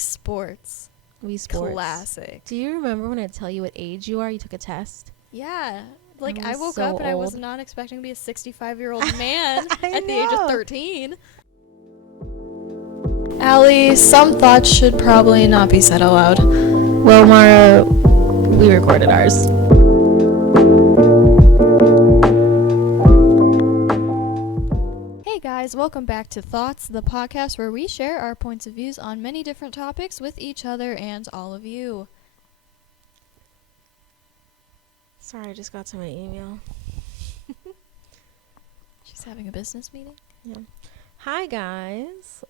Sports. Wii Sports. Classic. Do you remember when I tell you what age you are? You took a test. Yeah. Like, I woke so up and I was old. not expecting to be a 65-year-old man I at the age of know. 13. Allie, some thoughts should probably not be said out loud. Well, Mara, we recorded ours. Hey guys, welcome back to Thoughts, the podcast where we share our points of views on many different topics with each other and all of you. Sorry, I just got to my email. She's having a business meeting? Yeah. Hi, guys.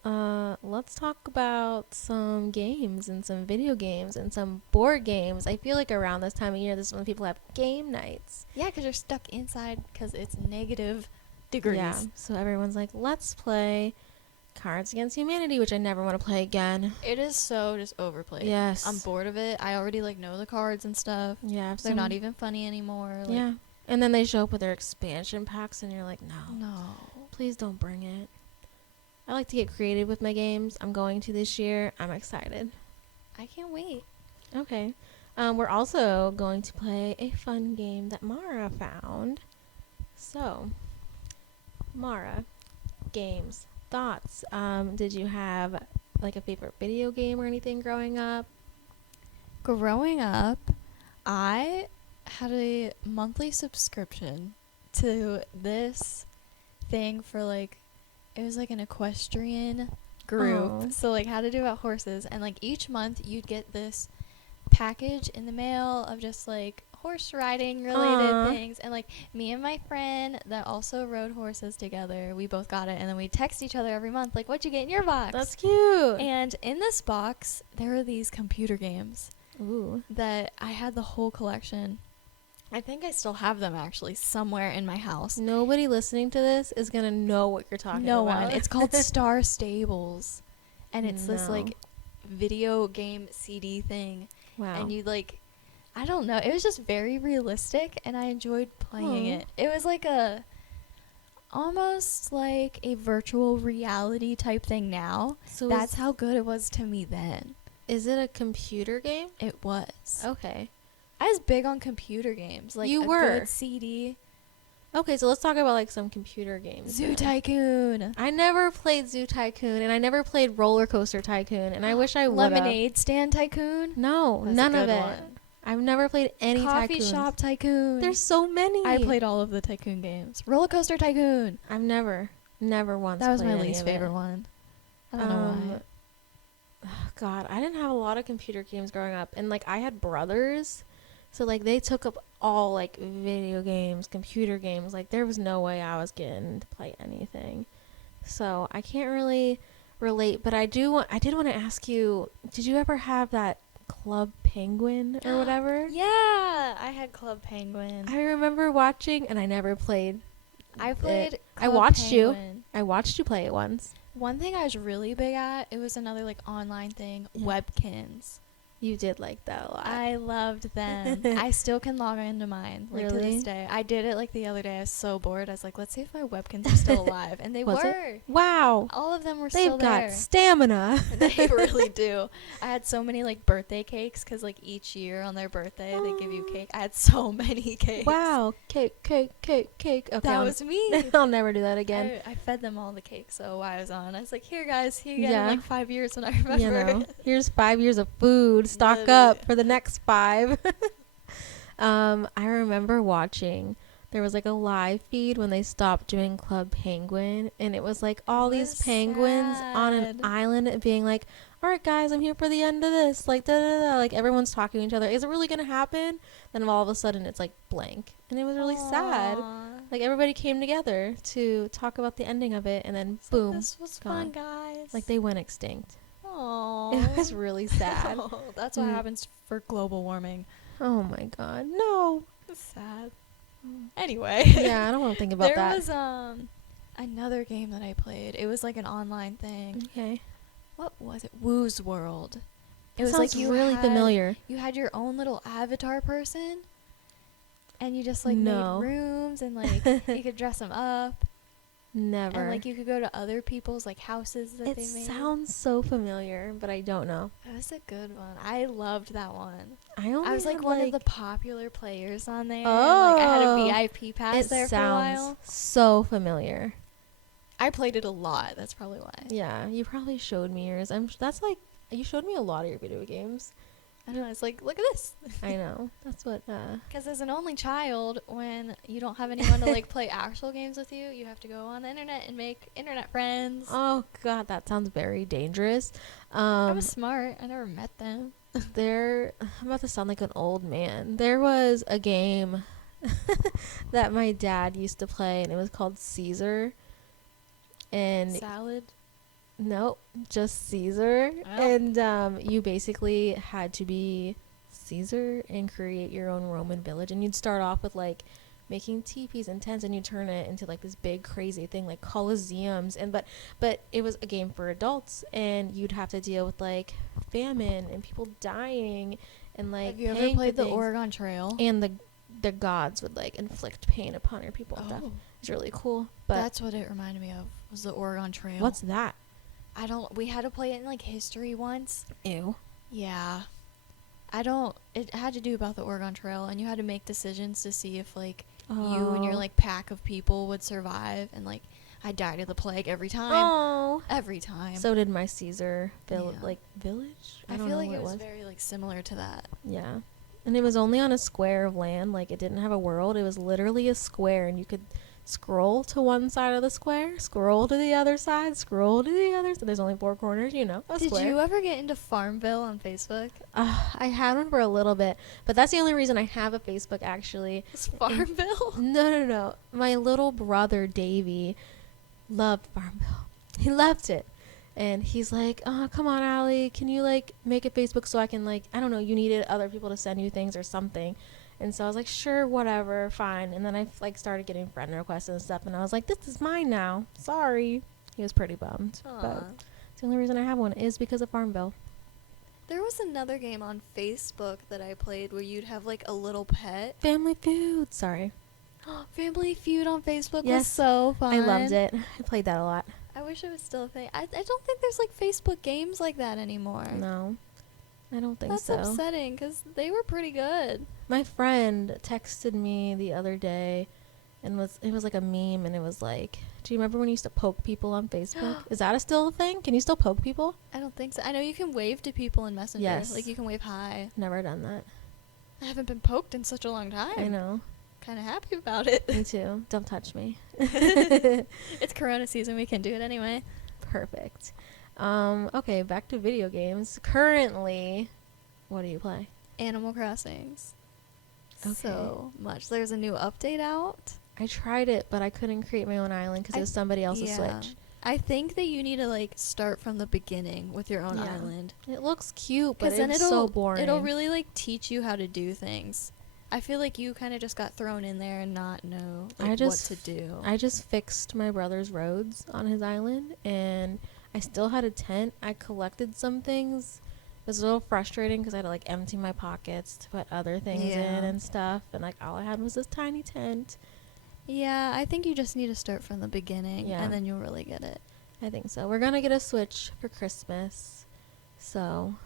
Let's talk about some games and some video games and some board games. I feel like around this time of year, this is when people have game nights. Yeah, because you're stuck inside because it's negative degrees. Yeah, so everyone's like, let's play Cards Against Humanity, which I never want to play again. It is so just overplayed. Yes. I'm bored of it. I already know the cards and stuff. Yeah. They're not even funny anymore. Yeah. And then they show up with their expansion packs and you're like, no, No. please don't bring it. I like to get creative with my games. I'm going to this year. I'm excited. I can't wait. Okay. We're also going to play a fun game that Mara found. So, Mara, games, thoughts. Did you have like a favorite video game or anything growing up? Growing up, I had a monthly subscription to this thing for it was an equestrian group. Oh. So had to do about horses, and each month you'd get this package in the mail of just horse riding related things, and me and my friend that also rode horses together, we both got it, and then we text each other every month what'd you get in your box. That's cute. And in this box there are these computer games. Ooh. That I had the whole collection. I think I still have them actually somewhere in my house. Nobody listening to this is gonna know what you're talking No about. one. It's called Star Stables, and it's this No. video game CD thing. Wow. And you I don't know. It was just very realistic, and I enjoyed playing it. It was almost like a virtual reality type thing now. So that's how good it was to me then. Is it a computer game? It was. Okay. I was big on computer games. You a were. good CD. Okay, so let's talk about some computer games. Zoo then. Tycoon. I never played Zoo Tycoon, and I never played Roller Coaster Tycoon, and I wish I would. Lemonade Stand Tycoon. No, That's none a of good it. one. I've never played any Coffee Tycoons. Shop Tycoon. There's so many. I played all of the Tycoon games. Roller Coaster Tycoon. I've never once. That was played my any least of it. favorite one. I don't know why. God, I didn't have a lot of computer games growing up, and I had brothers, so they took up all video games, computer games. There was no way I was getting to play anything, so I can't really relate. But I did want to ask you, did you ever have that Club Penguin or whatever? Yeah, I had Club Penguin. I remember watching, and I never played. I played. I Club watched you. Penguin. I watched you play it once. One thing I was really big at, it was another online thing, Yeah. webkinz. You did like that a lot. I loved them. I still can log into mine to Really? this day. I did it the other day. I was so bored. I was let's see if my webkins are still alive, and they Was it? were. Wow. All of them were They've still got there. stamina. They really do. I had so many birthday cakes because each year on their birthday they give you cake. I had so many cakes. Wow. Cake. Okay. That was me. I'll never do that again. I fed them all the cake so I was on. I was here guys, here you Yeah. in 5 years when I remember. Here's 5 years of food. Stock Literally. up for the next 5. I remember watching. There was a live feed when they stopped doing Club Penguin, and it was all these was penguins on an sad. island being all right guys, I'm here for the end of this, da da da, everyone's talking to each other, is it really gonna happen? Then all of a sudden it's blank, and it was really sad. Aw. Everybody came together to talk about the ending of it, and then It's boom, this was gone. fun, guys. they went extinct. Aww. It was really sad. Oh, that's what Mm. happens for global warming. Oh my god, no. It's sad. Anyway. Yeah, I don't want to think about there that. was another game that I played. It was an online thing. Okay. What was it? Woo's World. It was sounds you really had, familiar. You had your own little avatar person, and you just No. made rooms and you could dress them up. Never. And like you could go to other people's like houses that It they made. sounds so familiar, but I don't know. It was a good one. I loved that one. I only I was like had, one of the popular players on there. Oh. Like I had a VIP pass it there for a sounds while. so familiar. I played it a lot. That's probably why. Yeah, you probably showed me yours. That's like you showed me a lot of your video games. I know. It's like, look at this. I know. That's what. Because as an only child, when you don't have anyone to like play actual games with you, you have to go on the internet and make internet friends. Oh God, that sounds very dangerous. I was smart. I never met them. I'm about to sound like an old man. There was a game that my dad used to play, and it was called Caesar. And Salad. nope, just Caesar. Oh. And you basically had to be Caesar and create your own Roman village. And you'd start off with like making teepees and tents, and you turn it into like this big crazy thing like colosseums. And but it was a game for adults, and you'd have to deal with like famine and people dying and like. Have you ever paying for played the things. Oregon Trail? And the gods would like inflict pain upon your people and stuff. It's really cool. But that's what it reminded me of. Was the Oregon Trail? what's that? We had to play it in like history once. Ew. Yeah. It had to do about the Oregon Trail, and you had to make decisions to see if like you and your like pack of people would survive, and like I died of the plague every time. Oh. Every time. So did my Caesar Yeah. village. I don't feel know like what it was very like similar to that. Yeah. And it was only on a square of land. Like, it didn't have a world. It was literally a square, and you could scroll to one side of the square, scroll to the other side, scroll to the other. So there's only 4 corners, a Did square. you ever get into Farmville on Facebook? I had one for a little bit, but that's the only reason I have a Facebook, actually. It's Farmville? No. My little brother, Davey, loved Farmville. He loved it. And he's like, oh, come on, Allie, can you, like, make a Facebook so I can, like, I don't know, you needed other people to send you things or something. And so I was like, sure, whatever, fine. And then I, like, started getting friend requests and stuff, and I was like, this is mine now. Sorry. He was pretty bummed. Aw. But the only reason I have one is because of Farmville. There was another game on Facebook that I played where you'd have like a little pet. Family Feud. Sorry. Family Feud on Facebook was Yes. so fun. I loved it. I played that a lot. I wish it was still a thing. I don't think there's like Facebook games like that anymore. No. I don't think That's so. upsetting because they were pretty good. My friend texted me the other day, and it was like a meme, and it was like, do you remember when you used to poke people on Facebook? Is that still a thing? Can you still poke people? I don't think so. I know you can wave to people in Messenger. Yes. Like you can wave hi. Never done that. I haven't been poked in such a long time. I know. Kind of happy about it. Me too. Don't touch me. It's Corona season. We can do it anyway. Perfect. Okay, back to video games. Currently, what do you play? Animal Crossings. Okay. So much. There's a new update out. I tried it, but I couldn't create my own island because it was somebody else's yeah. Switch. I think that you need to like start from the beginning with your own Yeah. island. It looks cute, but Because then it's it'll so boring. It'll really like teach you how to do things. I feel like you kind of just got thrown in there and not know like, what to do. I just fixed my brother's roads on his island, and I still had a tent. I collected some things. It was a little frustrating because I had to like empty my pockets to put other things in Yeah. and stuff, and like all I had was this tiny tent. Yeah, I think you just need to start from the beginning, Yeah. and then you'll really get it. I think so. We're gonna get a Switch for Christmas, so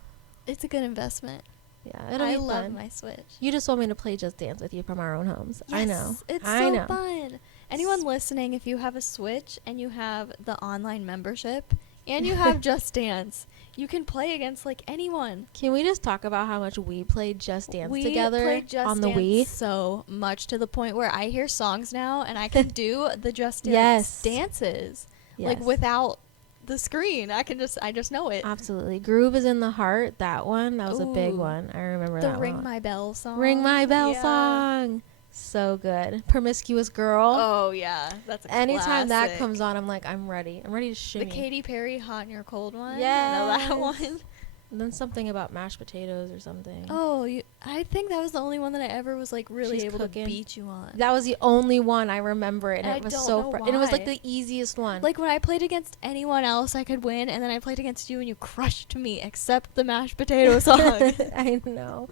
It's a good investment. yeah, it'll I be love fun. my Switch. You just want me to play Just Dance with you from our own homes. Yes, I know. It's I so know. fun. Anyone listening, if you have a Switch and you have the online membership and you have Just Dance, you can play against like anyone. Can we just talk about how much we played Just Dance We together played Just on the Dance Wii? so much to the point where I hear songs now and I can do the Just Dance Yes. dances Yes. like without the screen. I just know it. Absolutely. Groove is in the Heart. That one. That was a big Ooh. one. I remember The that Ring one. My Bell song. Ring My Bell Yeah. song. So good. Promiscuous Girl. Oh yeah, that's a Anytime that classic. comes on, I'm like, I'm ready. I'm ready to shimmy. The Katy Perry Hot and Your Cold one. I know Yes. that one. And then something about mashed potatoes or something. Oh, I think that was the only one that I ever was like really She's able cooking. to beat you on. That was the only one I remember, and I it was don't so know and it was like why. the easiest one. Like when I played against anyone else, I could win, and then I played against you, and you crushed me, except the mashed potato song. I know.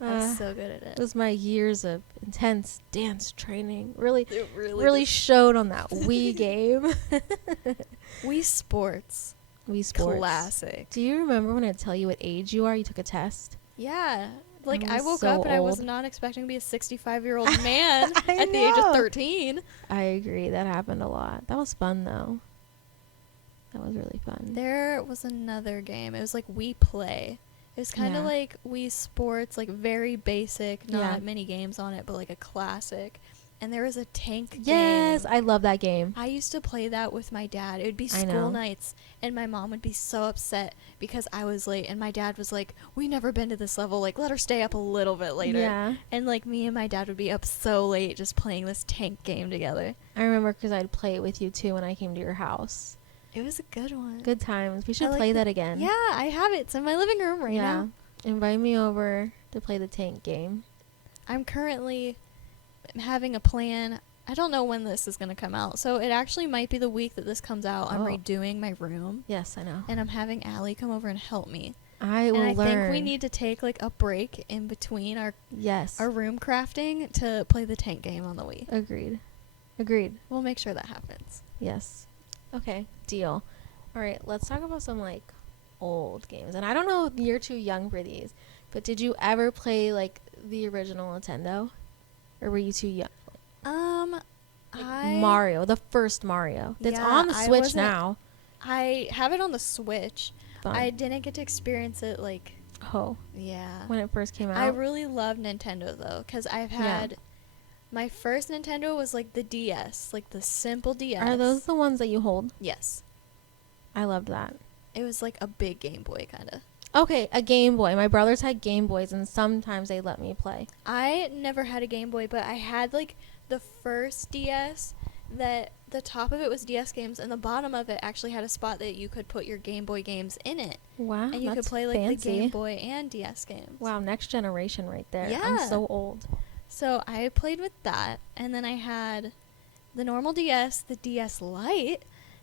I was so good at It it. was my years of intense dance training. Really, It really showed on that Wii game. Wii Sports. Wii Sports. Classic. Do you remember when I tell you what age you are? You took a test. Yeah. Like, I was woke so up and I was old. not expecting to be a 65-year-old man I at the age of know. 13. I agree. That happened a lot. That was fun, though. That was really fun. There was another game. It was like Wii Play. It was kind of Yeah. like Wii Sports, like very basic, not Yeah. many games on it, but like a classic. And there was a tank Yes, game. I love that game. I used to play that with my dad. It would be I know. school nights, and my mom would be so upset because I was late, and my dad was like, "We never been to this level. Like, let her stay up a little bit later." Yeah. And like me and my dad would be up so late just playing this tank game together. I remember because I'd play it with you, too, when I came to your house. It was a good one. Good times. We should like play the- that again. Yeah, I have it. It's in my living room right now. Invite me over to play the tank game. I'm currently having a plan. I don't know when this is going to come out. So it actually might be the week that this comes out. I'm Oh. redoing my room. Yes, I know. And I'm having Allie come over and help me. I will And I learn. think we need to take like a break in between our Yes. room crafting to play the tank game on the Wii. Agreed. Agreed. We'll make sure that happens. Yes. Okay. Deal. All right. Let's talk about some like old games. And I don't know if you're too young for these, but did you ever play like the original Nintendo, or were you too young? Like Mario, the first Mario. That's Yeah, on the I Switch wasn't- now. I have it on the Switch. Fun. I didn't get to experience it like, Oh, yeah. when it first came out. I really love Nintendo though, because I've had my first Nintendo was like the DS, like the simple DS. Are those the ones that you hold? Yes. I loved that. It was like a big Game Boy kind of. Okay, a Game Boy. My brothers had Game Boys, and sometimes they let me play. I never had a Game Boy, but I had like the first DS that the top of it was DS games and the bottom of it actually had a spot that you could put your Game Boy games in it. Wow, And you could that's play like fancy. the Game Boy and DS games. Wow, next generation right there. Yeah. I'm so old. So I played with that, and then I had the normal DS, the DS Lite,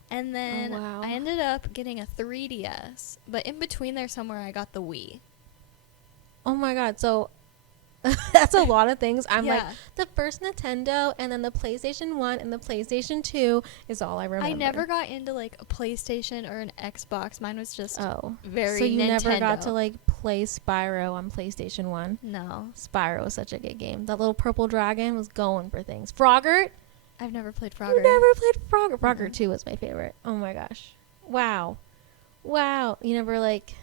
and then wow. I ended up getting a 3DS. But in between there somewhere I got the Wii. Oh my god, so that's a lot of things. I'm like, Yeah. the first Nintendo and then the PlayStation 1 and the PlayStation 2 is all I remember. I never got into like a PlayStation or an Xbox. Mine was just very So you never got Nintendo. to like play Spyro on PlayStation 1? No. Spyro was such a good game. That little purple dragon was going for things. Froggert? I've never played Frogger. You never played Frogger. Frogger Mhm. 2 was my favorite. Oh my gosh. Wow. Wow. You never like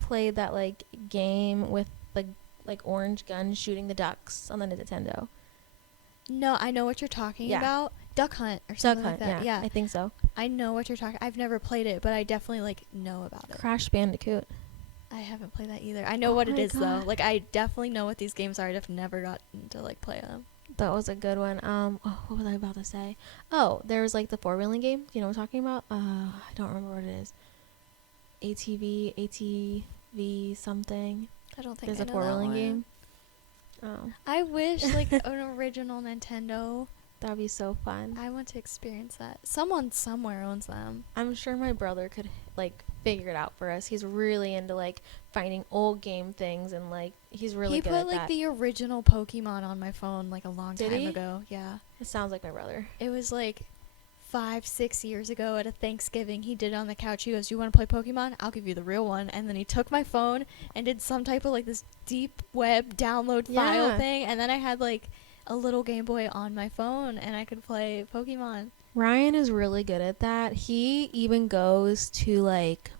played that like game with the like orange gun shooting the ducks on the Nintendo? No, I know what you're talking Yeah. about. Duck Hunt or Duck something Hunt, like that. yeah. I think so. I know what you're talking. I've never played it, but I definitely like know about it. Crash Bandicoot. I haven't played that either. I know Oh what it my is though. God. Like I definitely know what these games are. I've just never gotten to like play them. That was a good one. Oh, what was I about to say? Oh, there was like the four-wheeling game. You know what I'm talking about? I don't remember what it is. ATV something. I don't think There's I a know that four-wheeling one. game. Oh, I wish like an original Nintendo. that would be so fun. I want to experience that. Someone somewhere owns them. I'm sure my brother could like figure it out for us. He's really into like finding old game things and like he's really He good put at like that. the original Pokemon on my phone like a long Did time he? ago. Yeah. It sounds like my brother. It was like 5-6 years ago at a Thanksgiving. He did it on the couch. He goes, "You want to play Pokemon? I'll give you the real one." And then he took my phone and did some type of like this deep web download file Yeah. thing. And then I had like a little Game Boy on my phone and I could play Pokemon. Ryan is really good at that. He even goes to like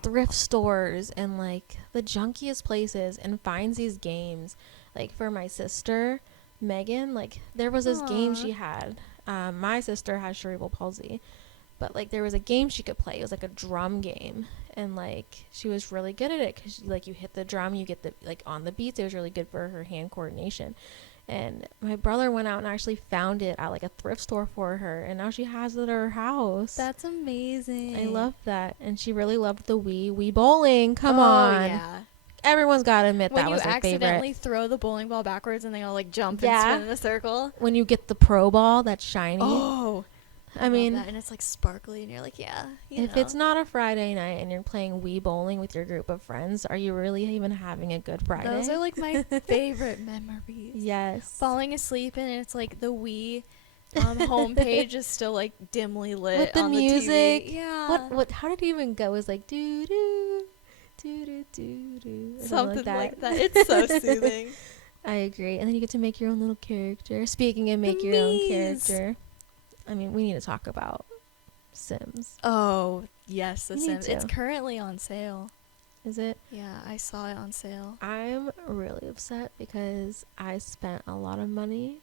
thrift stores and like the junkiest places and finds these games. Like for my sister, Megan, like there was this game Aw. she had. My sister has cerebral palsy, but like there was a game she could play. It was like a drum game, and like she was really good at it because like you hit the drum, you get the like on the beats. It was really good for her hand coordination. And my brother went out and actually found it at like a thrift store for her, and now she has it at her house. That's amazing. I love that, and she really loved the Wii bowling. Come Oh, on, yeah. everyone's got to admit When that you was her accidentally favorite. throw the bowling ball backwards and they all like jump Yeah. and spin in a circle. When you get the pro ball that's shiny. Oh, I mean, that. And it's like sparkly, and you're like, yeah. If it's not a Friday night and you're playing Wii bowling with your group of friends, are you really even having a good Friday? Those are like my favorite memories. Yes. Falling asleep and it's like the Wii homepage is still like dimly lit with the on music. The TV. Yeah. What? How did it even go? It was like doo doo doo doo doo doo. Something like that. It's so soothing. I agree. And then you get to make your own little character. Speaking of make your own character, I mean, we need to talk about Sims. Oh, yes, The Sims. It's currently on sale. Is it? Yeah, I saw it on sale. I'm really upset because I spent a lot of money.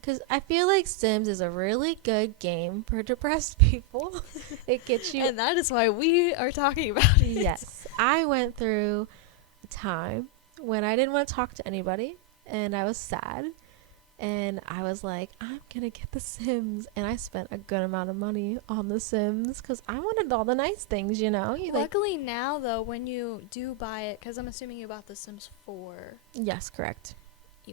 Because I feel like Sims is a really good game for depressed people. It gets you... And that is why we are talking about it. Yes. I went through a time when I didn't want to talk to anybody. And I was sad. And I was like, I'm going to get The Sims. And I spent a good amount of money on The Sims because I wanted all the nice things, you know? Luckily now, though, when you do buy it, because I'm assuming you bought The Sims 4. Yes, correct.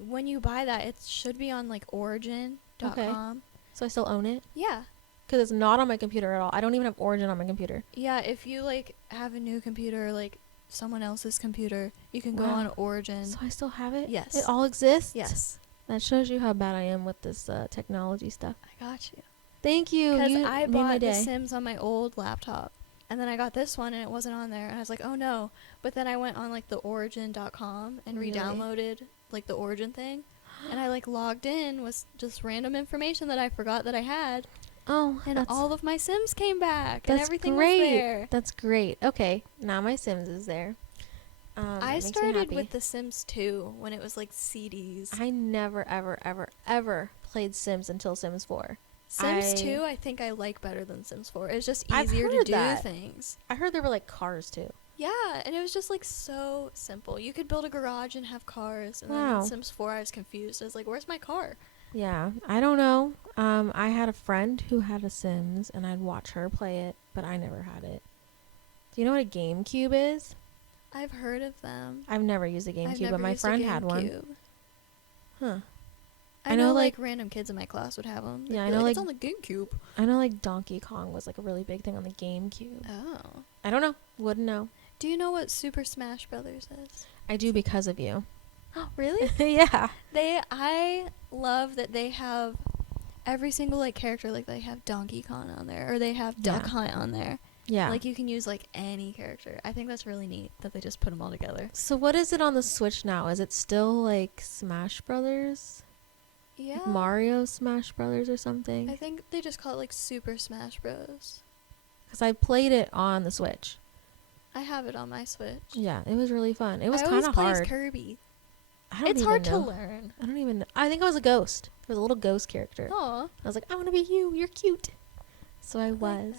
When you buy that, it should be on, like, Origin.com. Okay. So I still own it? Yeah. Because it's not on my computer at all. I don't even have Origin on my computer. Yeah, if you, like, have a new computer, like, someone else's computer, you can go on Origin. So I still have it? Yes. It all exists? Yes. That shows you how bad I am with this technology stuff. I got you. Thank you. Because I bought The Sims on my old laptop. And then I got this one and it wasn't on there. And I was like, oh no. But then I went on like the origin.com and re-downloaded like the Origin thing. And I like logged in with just random information that I forgot that I had. Oh, and all of my Sims came back. That's and everything great. was there. That's great. Okay. Now my Sims is there. I started with The Sims 2 when it was like CDs. I never, ever, ever, ever played Sims until Sims 4. Sims 2 I think I like better than Sims 4. It's just easier to do things. I heard there were like cars too. Yeah, and it was just like so simple. You could build a garage and have cars. And then in Sims 4 I was confused. I was like, where's my car? Yeah, I don't know. I had a friend who had a Sims and I'd watch her play it, but I never had it. Do you know what a GameCube is? I've heard of them. I've never used a GameCube, but my friend had one. Huh. I know like random kids in my class would have them. Yeah, I know like it's on the GameCube. I know like Donkey Kong was like a really big thing on the GameCube. Oh. I don't know. Wouldn't know. Do you know what Super Smash Brothers is? I do because of you. Oh, really? Yeah. I love that they have every single like character. Like they have Donkey Kong on there, or they have Duck Hunt on there. Yeah. Like you can use like any character. I think that's really neat that they just put them all together. So what is it on the Switch now? Is it still like Smash Brothers? Yeah. Like Mario Smash Brothers or something? I think they just call it like Super Smash Bros. Because I played it on the Switch. I have it on my Switch. Yeah, it was really fun. It was kind of hard. As Kirby. It's hard to learn. I don't even know. I think I was a ghost. There was a little ghost character. Aw. I was like, I want to be you. You're cute. So I was.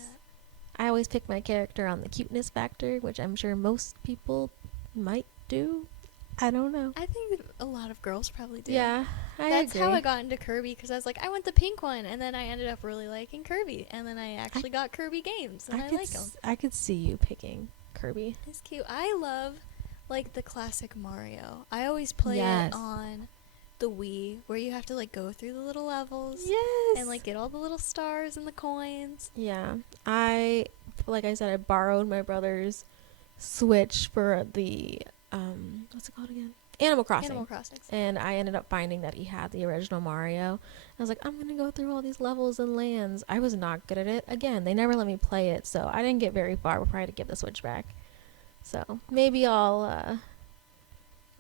I always pick my character on the cuteness factor, which I'm sure most people might do. I don't know. I think a lot of girls probably do. Yeah, That's how I got into Kirby, because I was like, I want the pink one, and then I ended up really liking Kirby, and then I actually got Kirby games, and I like them. I could see you picking Kirby. It's cute. I love, like, the classic Mario. I always play it on the Wii, where you have to, like, go through the little levels. Yes. And, like, get all the little stars and the coins. Yeah. Like I said, I borrowed my brother's Switch for the, what's it called again? Animal Crossing. And I ended up finding that he had the original Mario. I was like, I'm going to go through all these levels and lands. I was not good at it. Again, they never let me play it, so I didn't get very far before I had to give the Switch back. So maybe I'll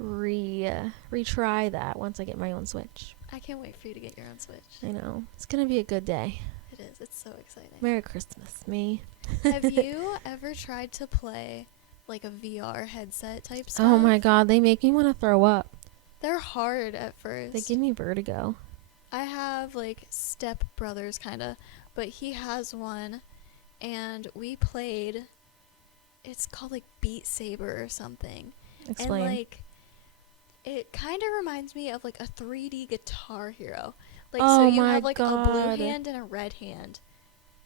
retry that once I get my own Switch. I can't wait for you to get your own Switch. I know. It's going to be a good day. It is. It's so exciting. Merry Christmas, me. Have you ever tried to play like a VR headset type stuff? Oh my god, they make me want to throw up. They're hard at first. They give me vertigo. I have like step brothers kind of, but he has one, and we played. It's called like Beat Saber or something. Explain. And like, it kind of reminds me of like a 3D Guitar Hero. Like, oh so you my have like god. a blue hand and a red hand.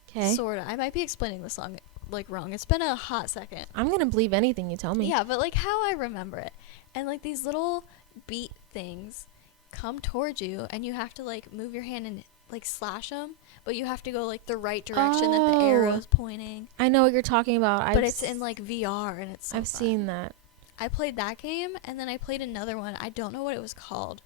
Okay. Sorta. I might be explaining the song like wrong. It's been a hot second. I'm gonna believe anything you tell me. Yeah, but like how I remember it, and like these little beat things come towards you, and you have to like move your hand and like slash them, but you have to go like the right direction that the arrow's pointing. I know what you're talking about. But it's in like VR, and it's so I've fun. seen that. I played that game, and then I played another one. I don't know what it was called,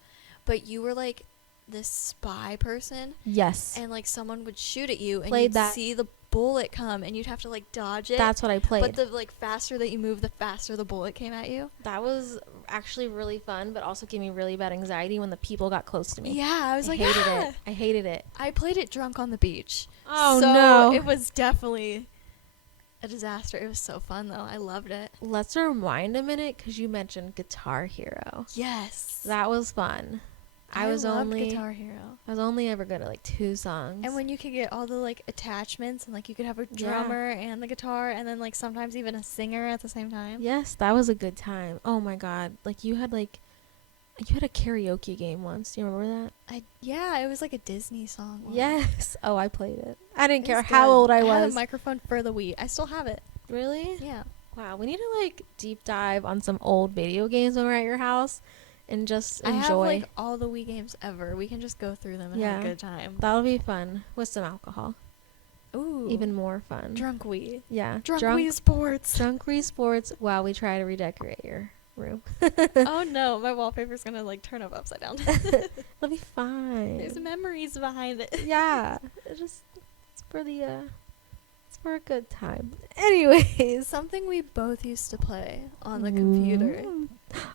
but you were like this spy person. Yes. And like someone would shoot at you, and Played you'd that. see the bullet come, and you'd have to like dodge it. That's what I played. But the like faster that you move, the faster the bullet came at you. That was actually really fun, but also gave me really bad anxiety when the people got close to me. Yeah, I was like, hated it. I hated it. I played it drunk on the beach. Oh, so no. It was definitely a disaster. It was so fun though. I loved it. Let's rewind a minute because you mentioned Guitar Hero. Yes. That was fun. I was loved only Guitar Hero. I was only ever good at like 2 songs. And when you could get all the like attachments, and like you could have a drummer and the guitar, and then like sometimes even a singer at the same time. Yes, that was a good time. Oh my god. Like you had a karaoke game once. Do you remember that? Yeah, it was like a Disney song once. Yes. Oh, I played it. I didn't It care was how good. old I had was. a microphone for the Wii. I still have it. Really? Yeah. Wow, we need to like deep dive on some old video games when we're at your house and just enjoy. I have like all the Wii games ever. We can just go through them and have a good time. That'll be fun with some alcohol. Ooh. Even more fun. Drunk Wii. Yeah. Drunk Wii Sports. Drunk Wii Sports while we try to redecorate your room. Oh no, my wallpaper's gonna like turn up upside down. It'll be fine. There's memories behind it. Yeah. It's for the it's for a good time. Anyways. Something we both used to play on the computer.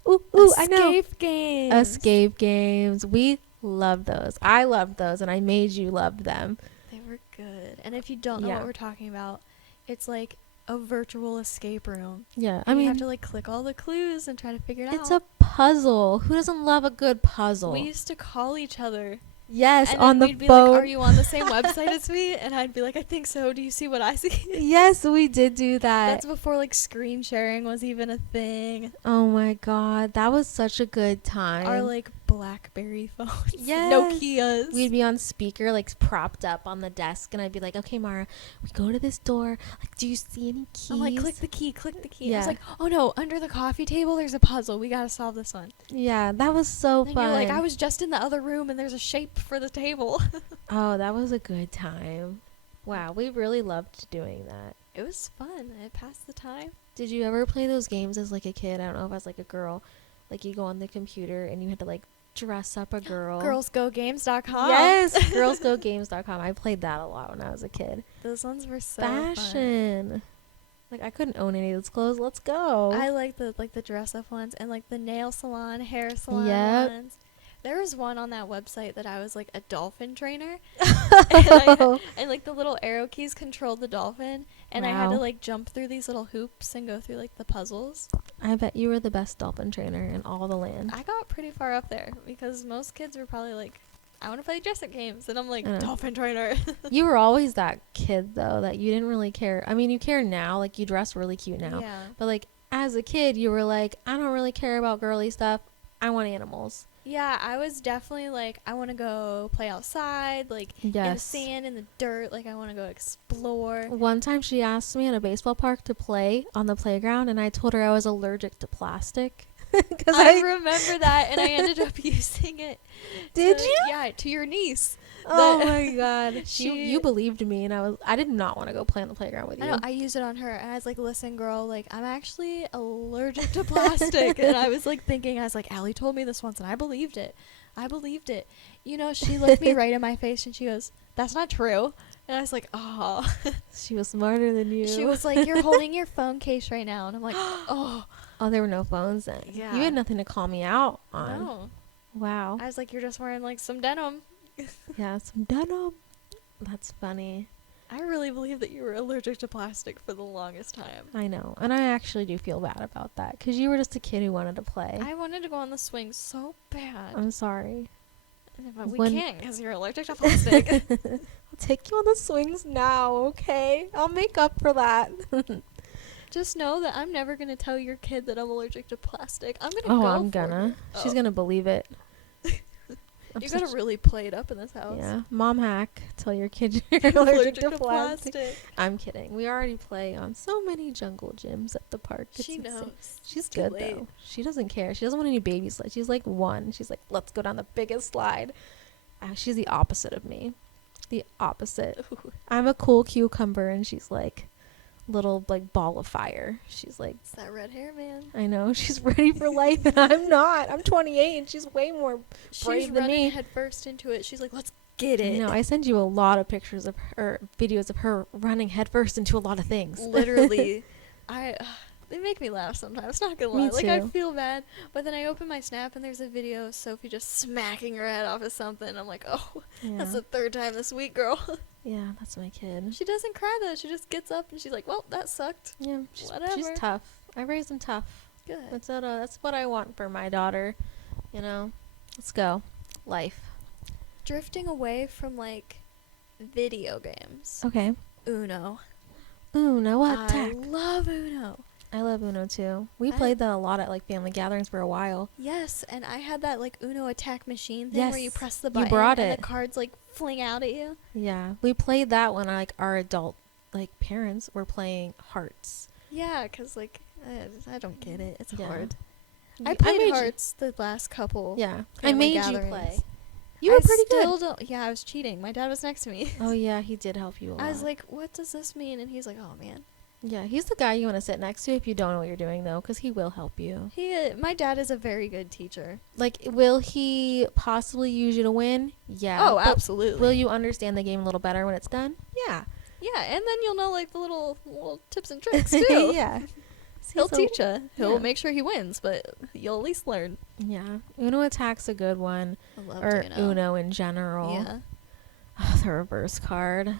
Ooh, I know. Escape games. Escape games. We love those. I loved those, and I made you love them. They were good. And if you don't know Yeah. what we're talking about, it's like a virtual escape room. Yeah, I And you mean, have to like click all the clues and try to figure it it's out. a puzzle. Who doesn't love a good puzzle? We used to call each other. Yes, And on then the we'd be phone. like, are you on the same website as me? And I'd be like, I think so. Do you see what I see? Yes, we did do that. That's before like screen sharing was even a thing. Oh my god, that was such a good time. Our like BlackBerry phones. Yes. Nokias. We'd be on speaker, like propped up on the desk, and I'd be like, "Okay, Mara, we go to this door. Like, do you see any keys?" I'm like, click the key, click the key. I was Yeah. like, oh no, under the coffee table, there's a puzzle. We gotta solve this one. Yeah, that was so And fun. you're like, I was just in the other room, and there's a shape for the table. Oh, that was a good time. Wow, we really loved doing that. It was fun. It passed the time. Did you ever play those games as like a kid? I don't know if I was like a girl. Like you go on the computer and you had to like dress up a girl. Girlsgogames.com. Yes, girlsgogames.com. I played that a lot when I was a kid. Those ones were so fun. Fashion. Like I couldn't own any of those clothes. Let's go. I like the dress up ones and like the nail salon, hair salon Yep. ones. There was one on that website that I was like a dolphin trainer. Oh. and like the little arrow keys controlled the dolphin, and I had to Wow. like jump through these little hoops and go through like the puzzles. I bet you were the best dolphin trainer in all the land. I got pretty far up there because most kids were probably like, I want to play dress up games, and I'm like, I know. dolphin trainer. You were always that kid though that you didn't really care. I mean, you care now. Like you dress really cute now. Yeah. But like as a kid, you were like, I don't really care about girly stuff. I want animals. Yeah, I was definitely like, I want to go play outside, like in the Yes. sand, in the dirt, like I want to go explore. One time she asked me at a baseball park to play on the playground, and I told her I was allergic to plastic. Cause I remember that, and I ended up using it. Did to- you? Yeah, to your niece. Oh That- my god. She- You believed me, and I did not want to go play on the playground with you. I know, I used it on her, and I was like, listen, girl, like, I'm actually allergic to plastic. And I was like thinking, I was like, Allie told me this once, and I believed it. I believed it. You know, she looked me right in my face, and she goes, that's not true. And I was like, oh. She was smarter than you. She was like, you're holding your phone case right now. And I'm like, oh. Oh, there were no phones then. Yeah. You had nothing to call me out on. No. Wow. I was like, you're just wearing like some denim. Yeah, some denim. That's funny. I really believe that you were allergic to plastic for the longest time. I know. And I actually do feel bad about that because you were just a kid who wanted to play. I wanted to go on the swing so bad. I'm sorry. But we when- can't because you're allergic to plastic. I'll take you on the swings now, okay? I'll make up for that. Just know that I'm never going to tell your kid that I'm allergic to plastic. I'm going to Oh, go I'm for gonna. it. She's gonna believe it. I'm You got to such- really play it up in this house. Yeah, mom hack. Tell your kid you're You're allergic to plastic. I'm kidding. We already play on so many jungle gyms at the park. It's She insane. knows. She's It's too good late. though. She doesn't care. She doesn't want any baby slides. She's like one. She's like, let's go down the biggest slide. She's the opposite of me. the opposite. Ooh, I'm a cool cucumber, and she's like little like ball of fire. She's like, it's that red hair, man. I know she's ready for life, and I'm not. I'm 28, and she's way more She's brave than running me. head first into it. She's like, let's get I it. know. I send you a lot of pictures of her, videos of her running headfirst into a lot of things. Literally. They make me laugh sometimes, not gonna lie. Me Like, I too. feel bad, but then I open my Snap and there's a video of Sophie just smacking her head off of something. I'm like, oh, Yeah. that's the third time this week, girl. Yeah, that's my kid. She doesn't cry, though. She just gets up and she's like, well, that sucked. Yeah, she's Whatever. tough. I raised them tough. Good. That's what I want for my daughter. You know, let's go. Life. Drifting away from, like, video games. Okay. Uno. Uno attack. I love Uno. I love Uno too. We I- played that a lot at like family gatherings for a while. Yes, and I had that, like, Uno attack machine thing where you Yes, press the you button brought and it. the cards, like, fling out at you. Yeah, we played that when like our adult like parents were playing Hearts. Yeah, because, like, I don't get it. It's Yeah. hard. Y- I played made you- Hearts the last couple. Yeah, I family made gatherings. you play. You were pretty still good. Don't, yeah, I was cheating. My dad was next to me. Oh yeah, he did help you a lot. I was like, what does this mean? And he's like, oh, man. yeah, he's the guy you want to sit next to if you don't know what you're doing though, because he will help you. My dad is a very good teacher. Like, will he possibly use you to win? Yeah. Oh, but absolutely. will you understand the game a little better when it's done? Yeah. Yeah, and then you'll know, like, the little tips and tricks, too. Yeah. He'll So- teach you. He'll yeah. make sure he wins, but you'll at least learn. Yeah. Uno Attack's a good one. I love Or Uno in general. Yeah. The reverse card.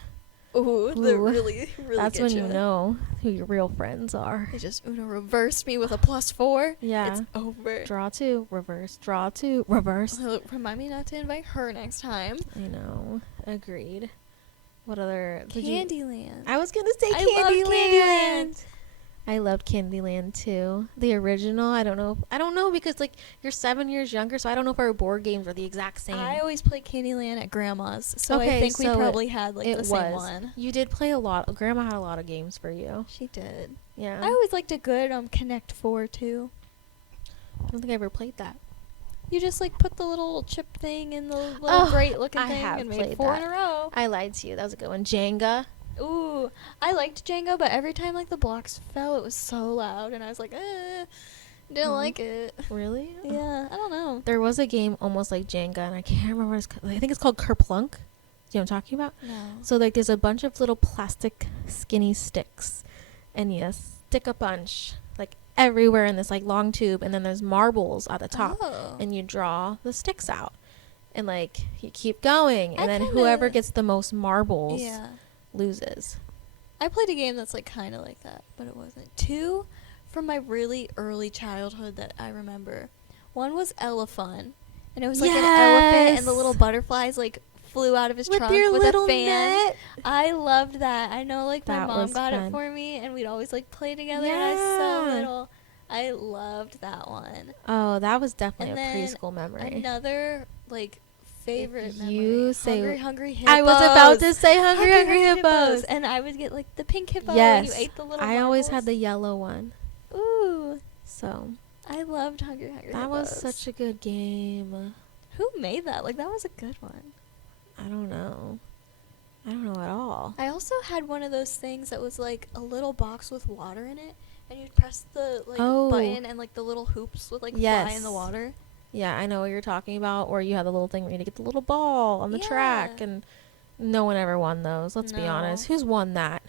Ooh, they Ooh. really That's get when you know who your real friends are. They just Uno reversed me with a +4. Yeah. It's over. Draw two, reverse, draw two, reverse. Remind me not to invite her next time. I know. Agreed. What other? Candyland. I was gonna say I love Candyland. Candyland. I loved Candyland too. The original. I don't know because like you're 7 years younger, so I don't know if our board games were the exact same. I always played Candyland at Grandma's, so I Okay, think we so probably had like it the same was. one. You did play a lot. Grandma had a lot of games for you. She did. Yeah. I always liked a good Connect 4 too. I don't think I ever played that. You just like put the little chip thing in the little Oh, great looking I thing have and made played 4 that. in a row. I lied to you. That was a good one. Jenga. Ooh, I liked Jenga, but every time like the blocks fell, it was so loud, and I was like, didn't like it. Really? Yeah, I don't know. There was a game almost like Jenga, and I can't remember what it's called. I think it's called Kerplunk. Do you know what I'm talking about? No. So like there's a bunch of little plastic skinny sticks, and you stick a bunch like everywhere in this like long tube, and then there's marbles at the top, Oh. and you draw the sticks out, and like you keep going, and I then kinda- whoever gets the most marbles Yeah. loses. I played a game that's like kind of like that, but it wasn't. 2 from my really early childhood that I remember. One was Elephant, and it was like an elephant, and the Yes. little butterflies like flew out of his With trunk your with little a fan. net. I loved that. I know, like my That mom was got fun. it for me, and we'd always like play together. And I was so Yeah. little. I loved that one. Oh, that was definitely And a then preschool memory. Another like favorite If memory. you say- Hungry Hippos. I was about to say Hungry Hippos. And I would get like the pink hippo, Yes. and you ate the little. I always had marbles. the yellow one. Ooh, So I loved Hungry that was Hippos. such a good game. Who made that? Like that was a good one. I don't know. I don't know at all. I also had one of those things that was like a little box with water in it, and you'd press the like Oh. button, and like the little hoops would like fly in the Yes. water. Yeah, I know what you're talking about. Or you had the little thing where you had to get the little ball on the track, Yeah. and no one ever won those. Let's be No. honest. Who's won that?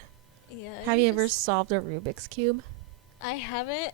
Yeah. Have you ever just- solved a Rubik's Cube? I haven't.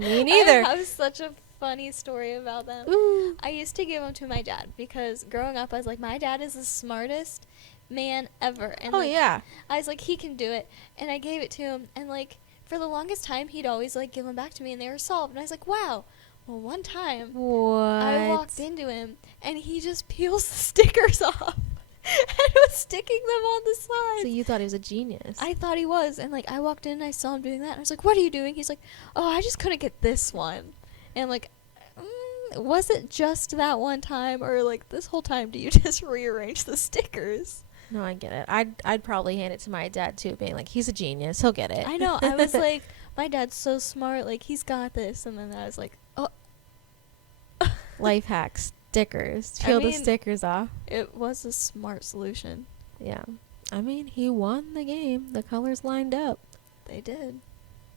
Me neither. I have such a funny story about them. Ooh. I used to give them to my dad because growing up, I was like, my dad is the smartest man ever. And Oh like, yeah. I was like, he can do it. And I gave it to him. And like, for the longest time, he'd always like give them back to me, and they were solved. And I was like, wow. Well, one time, What? I walked into him, and he just peels the stickers off and was sticking them on the So side. you thought he was a genius. I thought he was. And like, I walked in and I saw him doing that. And I was like, what are you doing? He's like, oh, I just couldn't get this one. And I'm like, was it just that one time, or like this whole time do you just rearrange the stickers? No, I get it. I'd probably hand it to my dad too, being like, he's a genius. He'll get it. I know. I was like, my dad's so smart. Like, he's got this. And then I was like, oh, Life hacks. stickers. I Peel the mean- stickers off. It was a smart solution. Yeah. I mean, he won the game. The colors lined up. They did.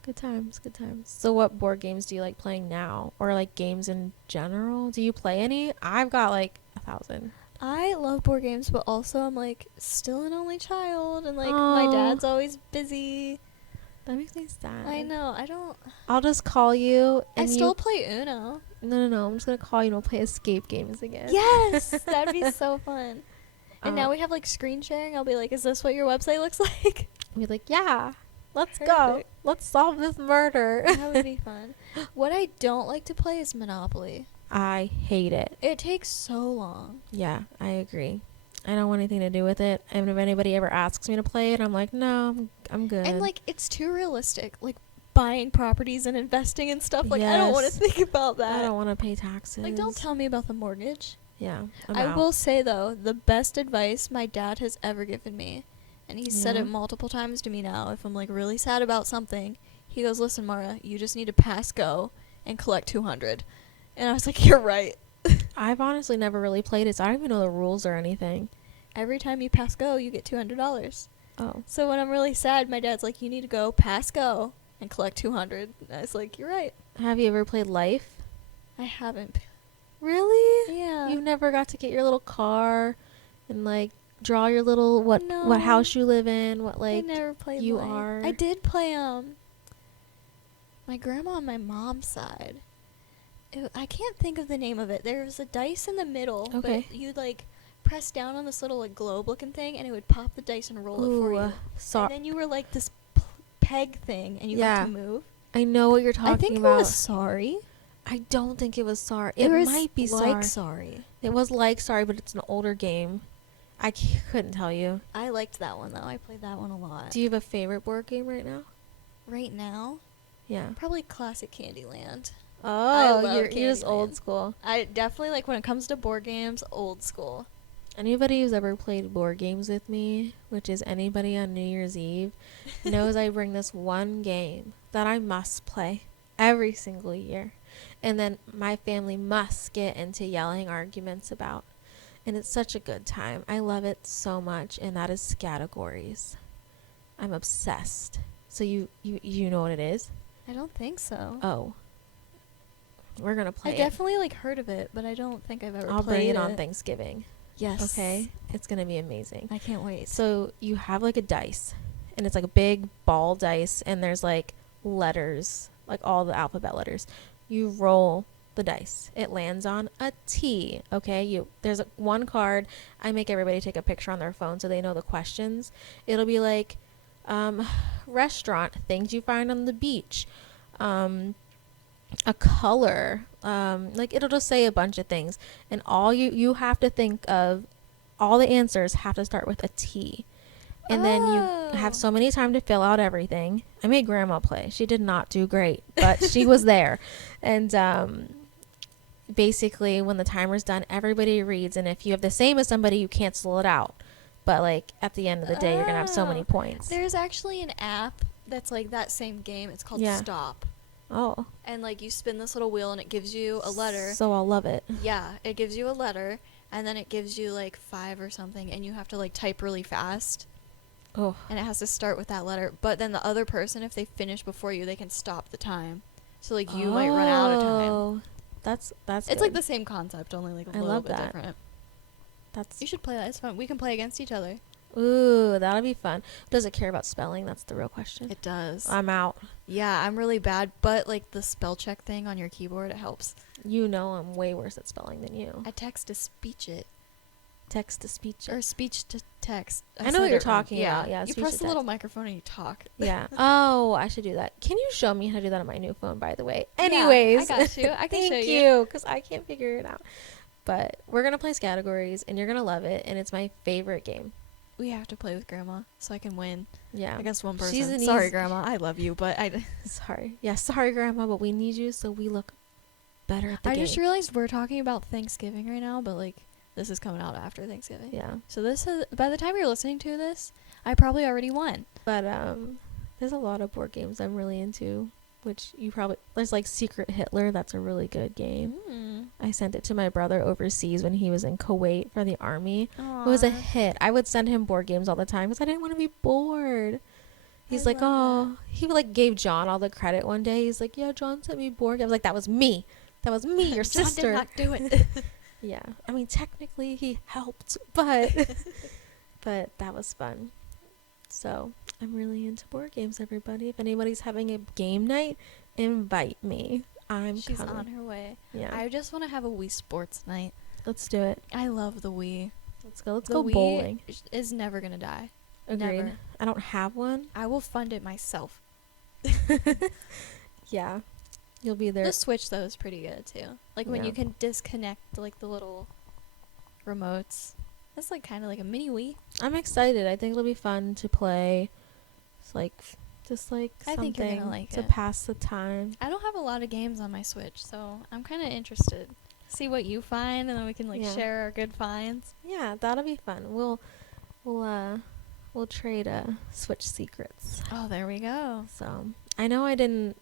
Good times, good times. So what board games do you like playing now? Or like games in general? Do you play any? I've got like 1,000. I love board games, but also I'm like still an only child, and like my Oh. dad's always busy. That makes me sad. I know. I don't. I'll just call you I and still you... play Uno. No. I'm just going to call you and we'll play escape games again. Yes, that'd be so fun. And now Uh, we have like screen sharing. I'll be like, "Is this what your website looks like?" We'd be like, yeah, let's go. Perfect. Let's solve this murder. That would be fun. What I don't like to play is Monopoly. I hate it. It takes so long. Yeah, I agree. I don't want anything to do with it. And if anybody ever asks me to play it, I'm like, no, I'm good. And like it's too realistic. Like buying properties and investing and stuff. Like I don't want to Yes. think about that. I don't want to pay taxes. Like don't tell me about the mortgage. Yeah, I will say though, the best advice my dad has ever given me, and he's said Yeah. it multiple times to me now, if I'm like really sad about something, he goes, "Listen, Mara, you just need to pass go and collect 200." And I was like, "You're right." I've honestly never really played it, so I don't even know the rules or anything. Every time you pass go, you get $200. Oh. So when I'm really sad, my dad's like, "You need to go pass go and collect 200." And I was like, "You're right." Have you ever played Life? I haven't. Really? Yeah. You never got to get your little car and like draw your little what No. house you live in, what like I never played you Life. are. I did play my grandma on my mom's side. I can't think of the name of it. There was a dice in the middle, Okay. but you'd like press down on this little like globe looking thing, and it would pop the dice and roll it for you. And then you were like this peg thing, and you Yeah. had to move. I know what you're talking I think about. it was Sorry. I don't think it was Sorry. It was might be like Sorry. Sorry. It was like Sorry, but it's an older game. I couldn't tell you. I liked that one though. I played that one a lot. Do you have a favorite board game right now? Right now, Yeah. probably classic Candyland. Oh, love you're just old Candyland. school. I definitely like when it comes to board games, old school. Anybody who's ever played board games with me, which is anybody on New Year's Eve, knows I bring this one game that I must play every single year. And then my family must get into yelling arguments about. And it's such a good time. I love it so much. And that is categories. I'm obsessed. So you know what it is? I don't think so. Oh. We're going to play I it. definitely like heard of it, but I don't think I've ever I'll played bring it it. on Thanksgiving. Yes. Okay? It's going to be amazing. I can't wait. So you have like a dice, and it's like a big ball dice, and there's like letters, like all the alphabet letters. You roll the dice. It lands on a T. Okay, there's one card. I make everybody take a picture on their phone so they know the questions. It'll be like restaurant, things you find on the beach, a color, like it'll just say a bunch of things, and all you have to think of, all the answers have to start with a T. And then you have so many time to fill out everything. I made grandma play. She did not do great, but she was there. And basically when the timer's done, everybody reads, and if you have the same as somebody, you cancel it out. But like at the end of the day, you're gonna have so many points. There's actually an app that's like that same game. It's called Yeah. Stop. Oh. And like you spin this little wheel and it gives you a letter. So I'll love it. Yeah, it gives you a letter, and then it gives you like 5 or something, and you have to like type really fast. Oh. And it has to start with that letter. But then the other person, if they finish before you, they can stop the time. So like you might run out of time. Oh. That's It's good. like the same concept, only like a I little love bit that. different. That's You should play that. It's fun. We can play against each other. ooh, that'll be fun. Does it care about spelling? That's the real question. It does. I'm out. Yeah, I'm really bad, but like the spell check thing on your keyboard, it helps. You know I'm way worse at spelling than you. I text to speech it. Text to speech. Or speech to text. I know said what you're it wrong. talking about. Yeah, you speech press to the little text. microphone and you talk. Yeah. Oh, I should do that. Can you show me how to do that on my new phone, by the way? Yeah, Anyways. I got you. I can show Thank you. you, because I can't figure it out. But we're going to play categories, and you're going to love it, and it's my favorite game. We have to play with Grandma so I can win Yeah. against one She's person. an Sorry, easy- Grandma. I love you, but I Sorry. Yeah, sorry, Grandma, but we need you so we look better at the game. just realized we're talking about Thanksgiving right now, but like this is coming out after Thanksgiving. Yeah. So this is by the time you're listening to this, I probably already won. But there's a lot of board games I'm really into. which there's like Secret Hitler. That's a really good game. I sent it to my brother overseas when he was in Kuwait for the army. Aww. It was a hit. I would send him board games all the time because I didn't want to be bored. He's like, oh, he like gave John all the credit one day. He's like, yeah, John sent me board games. I was like, that was me. That was me, your John sister. did not do it. Yeah. I mean, technically he helped, but that was fun. So I'm really into board games, everybody. If anybody's having a game night, invite me. She's coming. on her way. Yeah. I just want to have a Wii Sports night. Let's do it. I love the Wii. Let's go. Let's The go Wii bowling. is never gonna die. Agreed. Never. I don't have one. I will fund it myself. Yeah. You'll be there. The Switch though is pretty good too. Like when Yeah. you can disconnect like the little remotes. That's like kind of like a mini Wii. I'm excited. I think it'll be fun to play. It's like just like I something think you're gonna like to it. pass the time. I don't have a lot of games on my Switch, so I'm kind of interested. See what you find, and then we can like Yeah. share our good finds. Yeah, that'll be fun. We'll trade Switch secrets. Oh, there we go. So I know I didn't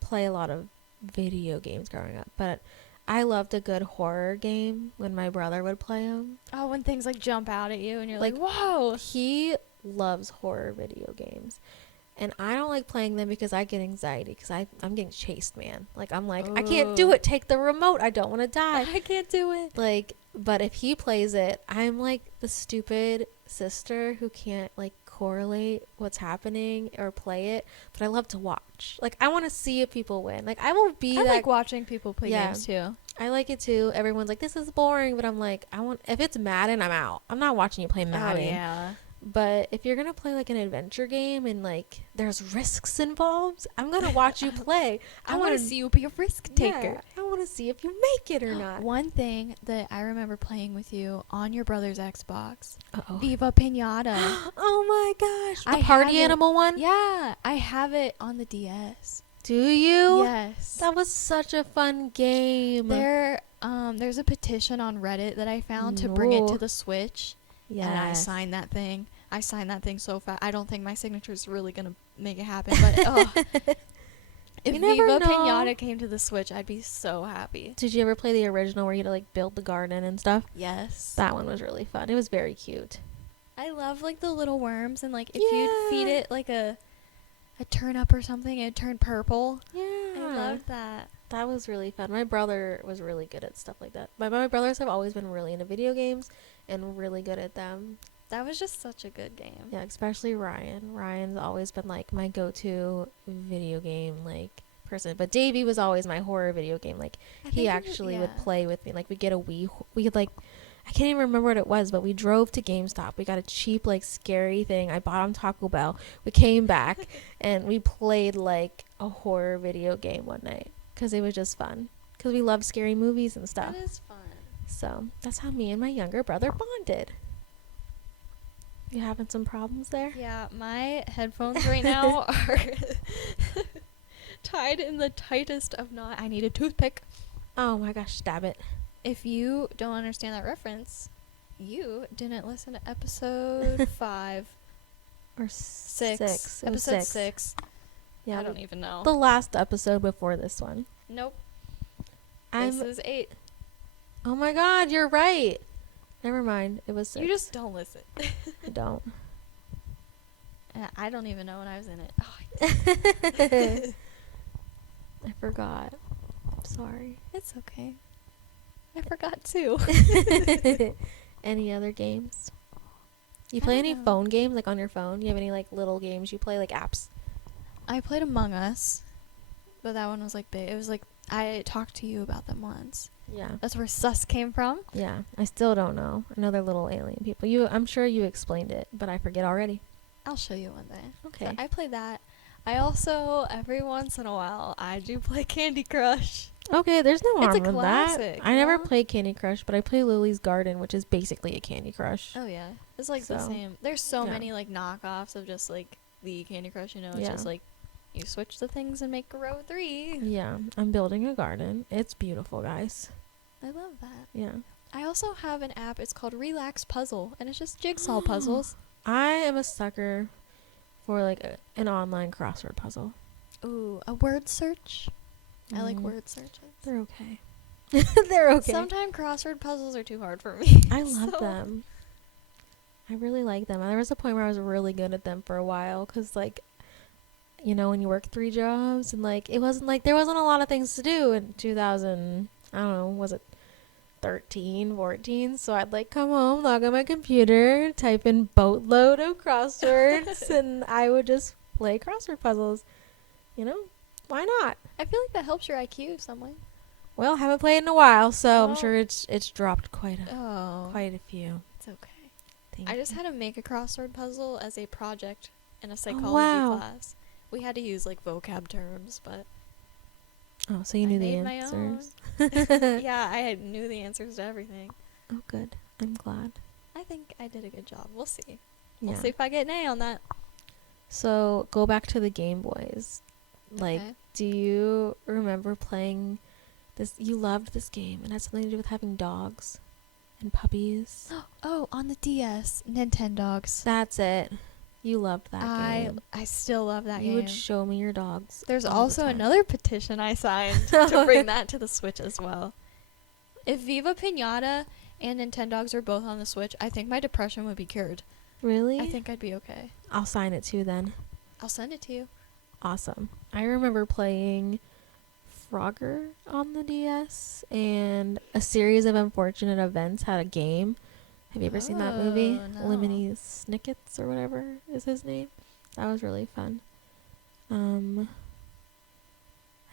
play a lot of video games growing up, but I loved a good horror game when my brother would play them. Oh, when things like jump out at you, and you're like, Like, whoa. He loves horror video games. And I don't like playing them because I get anxiety because I'm getting chased, man. Like, I'm like, I can't do it. Take the remote. I don't want to die. I can't do it. Like, but if he plays it, I'm like the stupid sister who can't like correlate what's happening or play it. But I love to watch. Like, I want to see if people win. Like, I won't be I that. like watching people play Yeah. games too. I like it too. Everyone's like, this is boring. But I'm like, if it's Madden, I'm out. I'm not watching you play Madden. Oh, yeah. But if you're gonna play like an adventure game and like there's risks involved, I'm gonna watch you play. I want to see you be a risk taker. Yeah, I want to see if you make it or not. One thing that I remember playing with you on your brother's Xbox, Uh-oh. Viva Pinata. Oh my gosh, the I party have it. animal one. Yeah, I have it on the DS. Do you? Yes. That was such a fun game. There's a petition on Reddit that I found to bring it No. to the Switch. Yeah. And I signed that thing. I signed that thing so fast. I don't think my signature is really gonna make it happen. But if You never Viva know. Pinata came to the Switch, I'd be so happy. Did you ever play the original where you had to like build the garden and stuff? Yes. That one was really fun. It was very cute. I love like the little worms, and like if Yeah. you'd feed it like a turnip or something, it'd turn purple. Yeah. I loved that. That was really fun. My brother was really good at stuff like that. My brothers have always been really into video games and really good at them. That was just such a good game. Yeah, especially Ryan. Ryan's always been like my go-to video game like person. But Davey was always my horror video game. Like he actually would play with me. Like we get a Wii. We could like, I can't even remember what it was, but we drove to GameStop. We got a cheap like scary thing. I bought on Taco Bell. We came back and we played like a horror video game one night because it was just fun. Because we love scary movies and stuff. That is fun. So that's how me and my younger brother bonded. You having some problems there? Yeah, my headphones right now are tied in the tightest of knots. I need a toothpick. Oh my gosh, stab it. If you don't understand that reference, you didn't listen to episode 5 Or 6. It was Episode 6. Yeah, I don't even know. the last episode before this one. Nope. This is 8. Oh my god, you're right. Never mind. It was 6. You just don't listen. I don't. I don't even know when I was in it. Oh, I forgot. I'm sorry. it's okay. I forgot too. Any other games? You I play don't any know. phone games like on your phone? You have any like little games you play like apps? I played Among Us, but that one was like big. It was like I talked to you about them once. Yeah. That's where sus came from. Yeah. I still don't know. I know they're little alien people. I'm sure you explained it, but I forget already. I'll show you one day. Okay. So I play that. I also, every once in a while, I do play Candy Crush. Okay, there's no It's harm a in that. classic, I never yeah. played Candy Crush, but I play Lily's Garden, which is basically a Candy Crush. Oh yeah, it's like the So, same. There's so yeah. many like knockoffs of just like the Candy Crush. You know, it's Yeah. just like you switch the things and make a row 3. Yeah, I'm building a garden. It's beautiful, guys. I love that. Yeah. I also have an app. It's called Relax Puzzle, and it's just jigsaw puzzles. I am a sucker for like an online crossword puzzle. Ooh, a word search. I like word searches. They're okay. They're okay. Sometimes crossword puzzles are too hard for me. I love them. I really like them. There was a point where I was really good at them for a while because, like, you know, when you work 3 jobs and, like, it wasn't like there wasn't a lot of things to do in 2000. I don't know, was it 13, 14? So I'd, like, come home, log on my computer, type in boatload of crosswords, and I would just play crossword puzzles. You know, why not? I feel like that helps your IQ some way. Well, haven't played in a while, so I'm Oh. sure it's dropped quite a Oh, few. it's okay. Thank I just you. had to make a crossword puzzle as a project in a psychology wow. class. We had to use like vocab terms, but Oh, so you I knew the made my answers. yeah, knew the answers to everything. Oh, good. I'm glad. I think I did a good job. We'll see. Yeah. We'll see if I get an A on that. So go back to the Game Boys. Like, Okay. do you remember playing this? You loved this game. It had something to do with having dogs and puppies. Oh, on the DS, Nintendogs. That's it. You loved that game. I still love that You game. would show me your dogs. There's all the also time. another petition I signed to bring that to the Switch as well. If Viva Pinata and Nintendogs are both on the Switch, I think my depression would be cured. Really? I think I'd be okay. I'll sign it too then. I'll send it to you. Awesome. I remember playing Frogger on the DS, and A Series of Unfortunate Events had a game. Have you ever seen that movie? Oh, no. Lemony Snickets or whatever is his name. That was really fun. I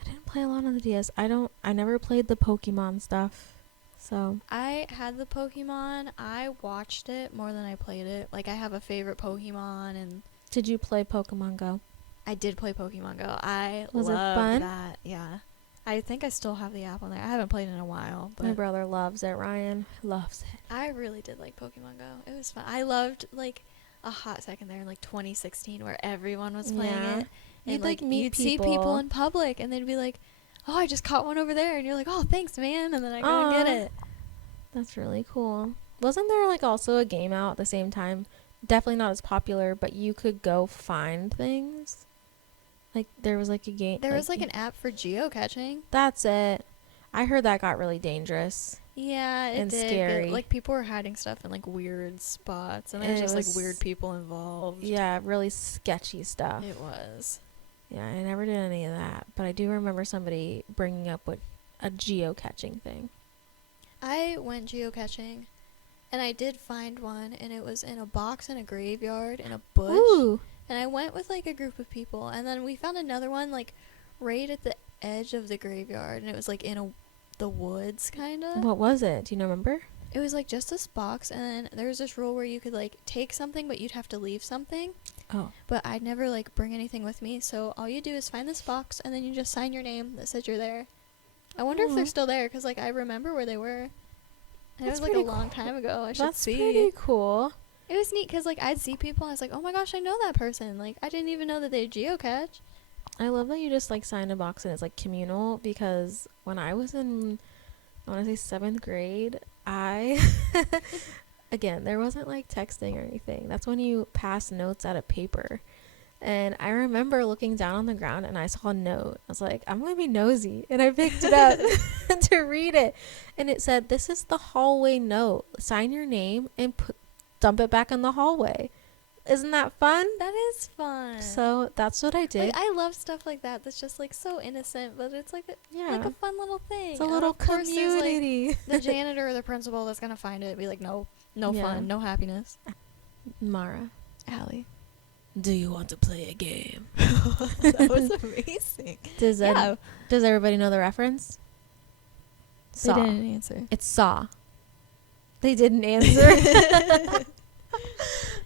didn't play a lot on the DS. I never played the Pokemon stuff. So I had the Pokemon. I watched it more than I played it. Like, I have a favorite Pokemon, and did you play Pokemon Go? I did play Pokemon Go. I Was it loved fun? that. Yeah. I think I still have the app on there. I haven't played in a while, but My brother loves it. Ryan loves it. I really did like Pokemon Go. It was fun. I loved, like, a hot second there in, like, 2016 where everyone was playing Yeah. it. You'd, And, like, meet you'd see people people. in public, and they'd be like, oh, I just caught one over there. And you're like, oh, thanks, man. And then I go and get Aw. it. That's really cool. Wasn't there like also a game out at the same time? Definitely not as popular, but you could go find things. Like there was like a game. There was, like, an app for geocaching. That's it. I heard that got really dangerous. Yeah, it And did. scary. Like, people were hiding stuff in, like, weird spots. And there And was it just, was- like, weird people involved. Yeah, really sketchy stuff. It was. Yeah, I never did any of that, but I do remember somebody bringing up what a geocaching thing. I went geocaching, and I did find one, and it was in a box in a graveyard in a bush. Ooh. And I went with, like, a group of people, and then we found another one, like, right at the edge of the graveyard, and it was, like, in the woods, kind of. What was it? Do you remember? It was, like, just this box, and then there was this rule where you could, like, take something, but you'd have to leave something. Oh. But I'd never, like, bring anything with me, so all you do is find this box, and then you just sign your name that says you're there. I wonder if they're Aw. still there, because, like, I remember where they were. And it That's was, like, a pretty long time ago. I should That's see. pretty cool. It was neat, because, like, I'd see people, and I was like, oh my gosh, I know that person. Like, I didn't even know that they geocache. I love that you just like sign a box and it's like communal, because when I was in, I want to say 7th grade, again, there wasn't like texting or anything. That's when you pass notes out of paper. And I remember looking down on the ground and I saw a note. I was like, I'm going to be nosy. And I picked it up to read it. And it said, this is the hallway note. Sign your name and dump it back in the hallway. Isn't that fun? That is fun. So that's what I did. Like, I love stuff like that. That's just, like, so innocent, but it's like Yeah. like a fun little thing. It's a And little of course there's, like, community. the janitor or the principal that's gonna find it and be like, no Yeah. fun, no happiness. Mara. Allie. Do you want to play a game? That was amazing. Does everybody know the reference? They didn't answer. It's Saw. They didn't answer.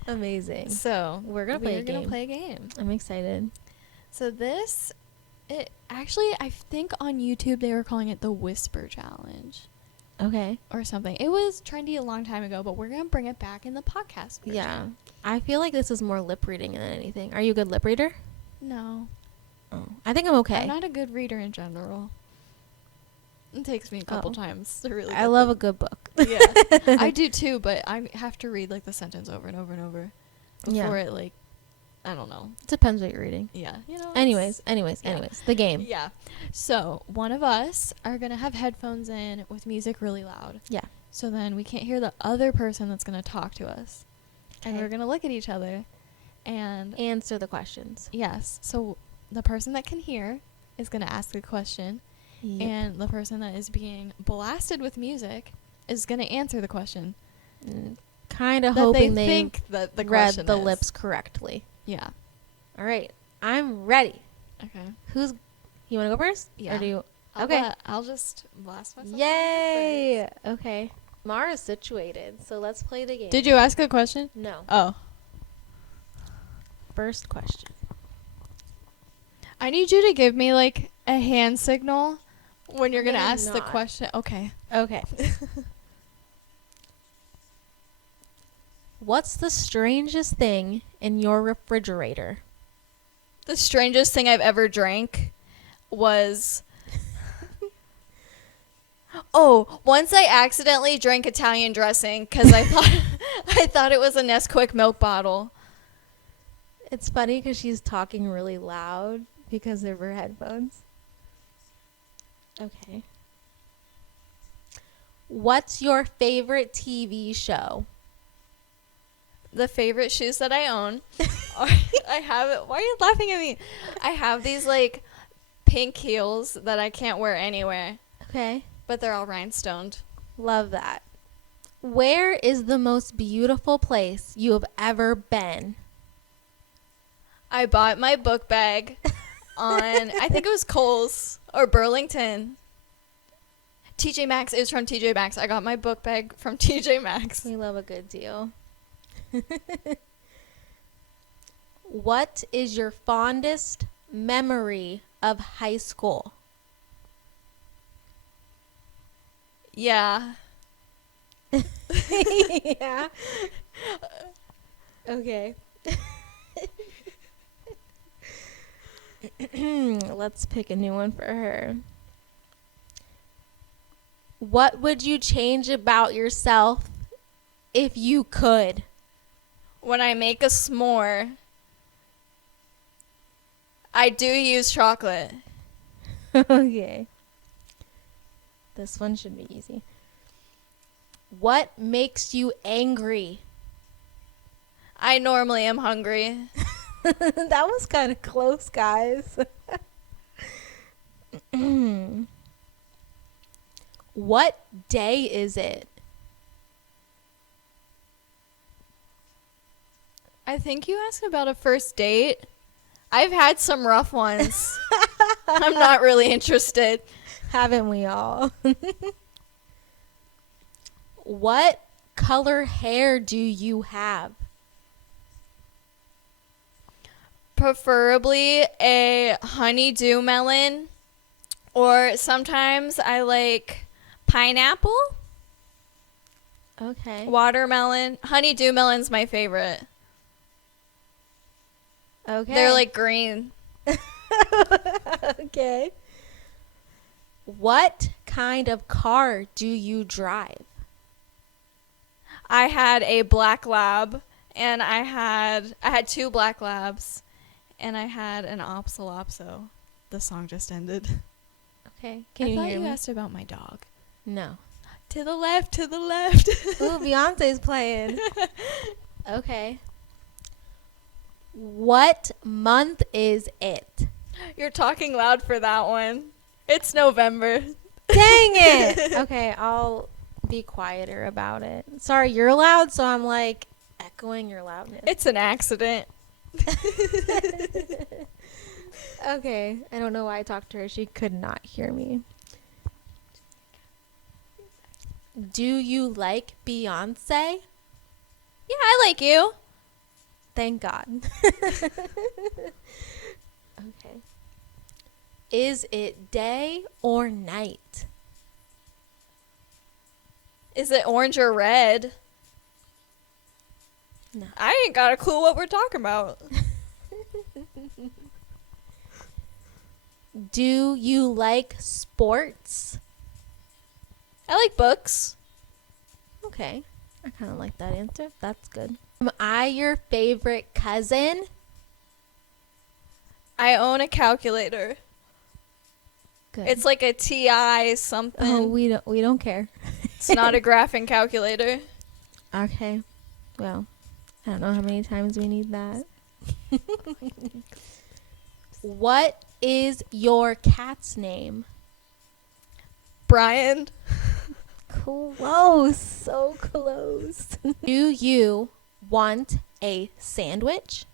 Amazing. So We're gonna play a game. play a game. I'm excited. So this, it actually, I think on YouTube they were calling it the Whisper Challenge Okay. or something. It was trendy a long time ago, but we're gonna bring it back in the podcast version. Yeah. I feel like this is more lip reading than anything. Are you a good lip reader? No. Oh. I think I'm okay. I'm not a good reader in general. It takes me a couple Oh. times to really. I love a good book. Yeah, I do too, but I have to read like the sentence over and over and over before Yeah. it like I don't know. Depends what you're reading. Yeah. You know. Anyways, yeah. the game. Yeah. So one of us are gonna have headphones in with music really loud. Yeah. So then we can't hear the other person that's gonna talk to us, and Okay. we're gonna look at each other, and Answer the questions. yes. So the person that can hear is gonna ask a question, Yep. and the person that is being blasted with music is gonna answer the question. Kind of That hoping they they think that the read question the is. lips correctly. Yeah. All right. I'm ready. Okay. You want to go first? Yeah. Or do you? I'll Okay. I'll just blast myself. Yay! Okay. Mara's situated, so let's play the game. Did you ask a question? No. Oh. First question. I need you to give me like a hand signal when you're I'm gonna gonna ask the nod. question. Okay. Okay. What's the strangest thing in your refrigerator? The strangest thing I've ever drank was once I accidentally drank Italian dressing because I thought it was a Nesquik milk bottle. It's funny because she's talking really loud because of her headphones. Okay. What's your favorite TV show? The favorite shoes that I own. I have it. Why are you laughing at me? I have these like pink heels that I can't wear anywhere, Okay. but they're all rhinestoned. Love that. Where is the most beautiful place you have ever been? I bought my book bag on, I think it was Kohl's or Burlington. TJ Maxx. It was from TJ Maxx. I got my book bag from TJ Maxx. We love a good deal. What is your fondest memory of high school? Yeah. Yeah. Okay. Let's pick a new one for her. What would you change about yourself if you could? When I make a s'more, I do use chocolate. Okay. This one should be easy. What makes you angry? I normally am hungry. That was kind of close, guys. What day is it? I think you asked about a first date. I've had some rough ones. I'm not really interested. Haven't we all? What color hair do you have? Preferably a honeydew melon, or sometimes I like pineapple, Okay. watermelon. Honeydew melon's my favorite. Okay. They're like green. Okay. What kind of car do you drive? I had a black lab, and I had two black labs, and I had an Opsolopso. The song just ended. Okay. Can I you thought hear you me? asked about my dog. No. To the left, to the left. Ooh, Beyonce's playing. Okay. What month is it? You're talking loud for that one. It's November. Dang it! Okay, I'll be quieter about it. Sorry, you're loud, so I'm like echoing your loudness. It's an accident. Okay, I don't know why I talked to her. She could not hear me. Do you like Beyonce? Yeah, I like you. Thank God. Okay. Is it day or night? Is it orange or red? No. I ain't got a clue what we're talking about. Do you like sports? I like books. Okay. I kind of like that answer. That's good. Am I your favorite cousin? I own a calculator. Good. It's like a TI something. Oh, we don't care. It's not a graphing calculator. Okay. Well, I don't know how many times we need that. What is your cat's name? Brian. Close. So close. Do you want a sandwich?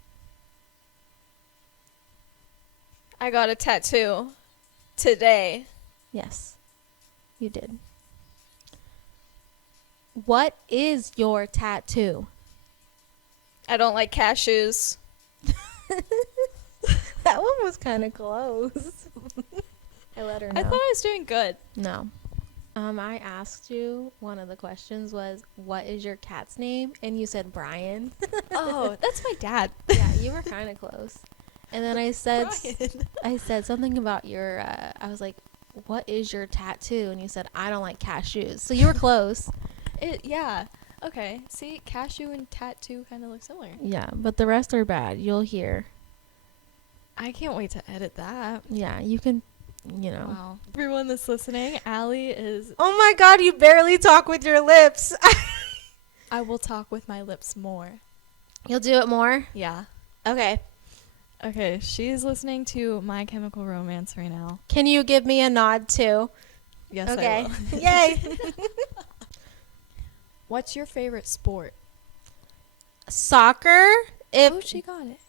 I got a tattoo today. Yes, you did. What is your tattoo? I don't like cashews. That one was kind of close. I let her know. I thought I was doing good. No. I asked you, one of the questions was, what is your cat's name? And you said Brian. Oh, that's my dad. Yeah, you were kind of close. And then I said, Brian. I said something about your, I was like, what is your tattoo? And you said, I don't like cashews. So you were close. Yeah. Okay. See, cashew and tattoo kind of look similar. Yeah, but the rest are bad. You'll hear. I can't wait to edit that. Yeah, you can, you know. Wow. Everyone that's listening, Allie is... Oh my God, you barely talk with your lips. I will talk with my lips more. You'll do it more? Yeah. Okay. Okay, she's listening to My Chemical Romance right now. Can you give me a nod too? Yes, Okay. I will. Yay. What's your favorite sport? Soccer? Oh, she got it.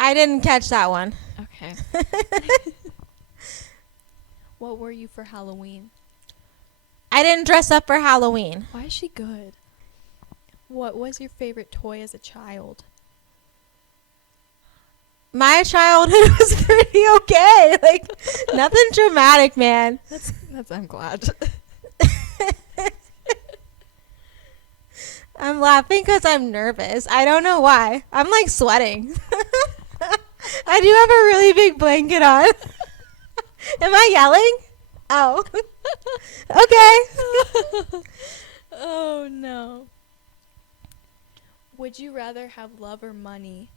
I didn't catch that one. Okay. What were you for Halloween? I didn't dress up for Halloween. Why is she good? What was your favorite toy as a child? My childhood was pretty okay. Like, nothing dramatic, man. That's I'm glad. I'm laughing because I'm nervous. I don't know why. I'm like sweating. I do have a really big blanket on. Am I yelling? Oh. Okay. Oh no. Would you rather have love or money?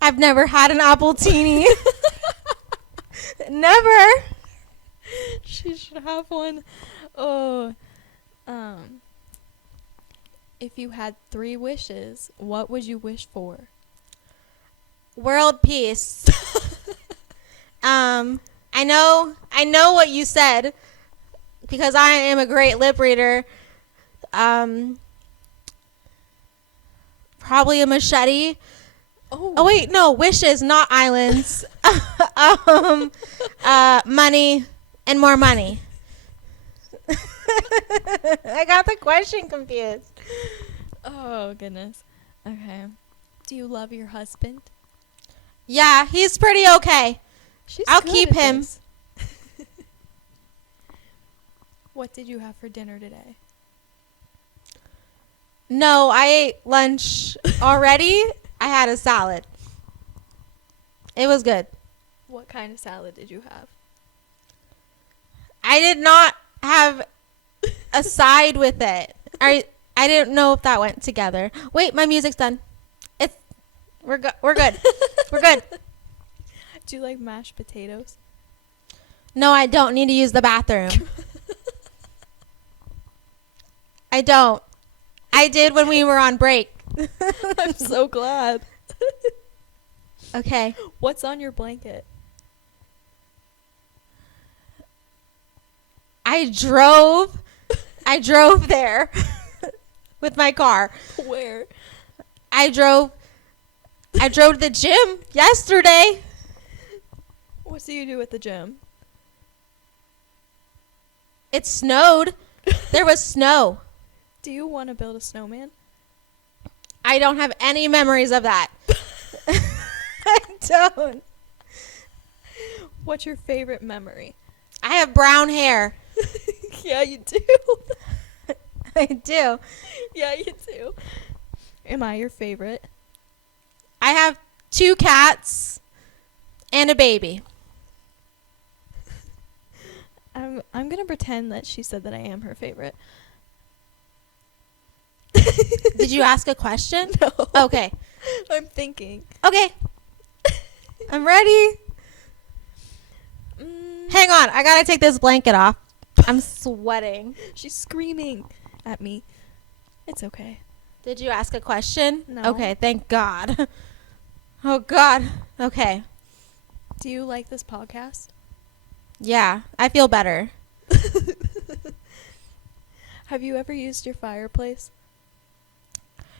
I've never had an apple teeny. Never. She should have one. Oh. If you had 3 wishes, what would you wish for? World peace. I know what you said because I am a great lip reader. Probably a machete. Oh wait, no, wishes, not islands. Money and more money. I got the question confused. Oh goodness. Okay. Do you love your husband? Yeah, he's pretty okay. I'll good keep at him. this. What did you have for dinner today? No, I ate lunch already. I had a salad. It was good. What kind of salad did you have? I did not have a side with it. I didn't know if that went together. Wait, my music's done. We're good. We're good. We're good. Do you like mashed potatoes? No, I don't need to use the bathroom. I don't. I did when we were on break. I'm so glad. Okay. What's on your blanket? I drove there with my car. Where? I drove to the gym yesterday. What do you do at the gym? It snowed. There was snow. Do you want to build a snowman? I don't have any memories of that. I don't. What's your favorite memory? I have brown hair. Yeah, you do. I do. Yeah, you do. Am I your favorite? I have 2 cats and a baby. I'm gonna pretend that she said that I am her favorite. Did you ask a question? No. Okay. I'm thinking. Okay. I'm ready. Hang on. I gotta take this blanket off. I'm sweating. She's screaming at me. It's okay. Did you ask a question? No. Okay, thank God. Oh, God. Okay. Do you like this podcast? Yeah, I feel better. Have you ever used your fireplace?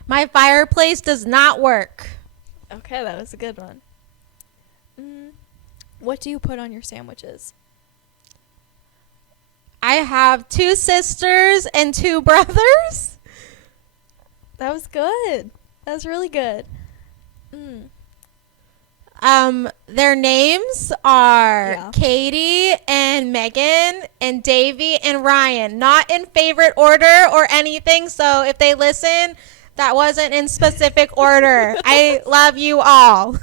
My fireplace does not work. Okay, that was a good one. What do you put on your sandwiches? I have 2 sisters and 2 brothers. That was good. That was really good. Their names are Yeah. Katie and Megan and Davy and Ryan. Not in favorite order or anything, so if they listen, that wasn't in specific order. I love you all.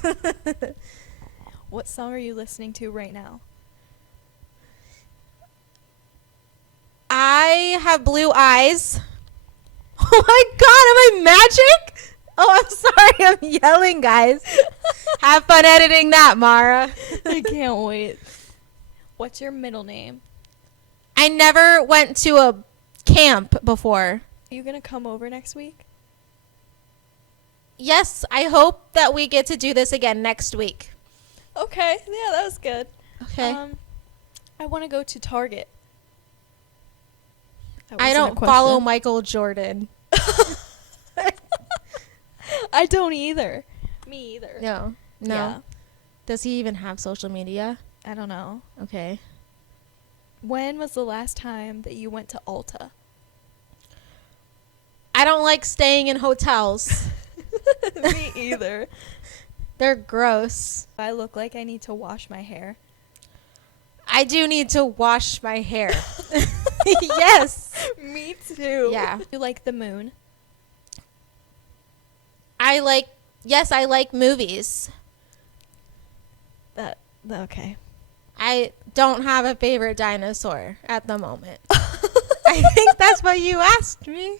What song are you listening to right now? I have blue eyes. Oh my God, am I magic? Oh, I'm sorry, I'm yelling, guys. Have fun editing that, Mara. I can't wait. What's your middle name? I never went to a camp before. Are you gonna come over next week? Yes, I hope that we get to do this again next week. Okay, yeah, that was good. Okay. I want to go to Target. That I wasn't a don't question. follow Michael Jordan. I don't either. Me either. No. Yeah. Does he even have social media? I don't know. Okay. When was the last time that you went to Ulta? I don't like staying in hotels. Me either. They're gross. I look like I need to wash my hair. I do need to wash my hair. Yes. Me too. Yeah. You like the moon? I like movies. Okay. I don't have a favorite dinosaur at the moment. I think that's what you asked me.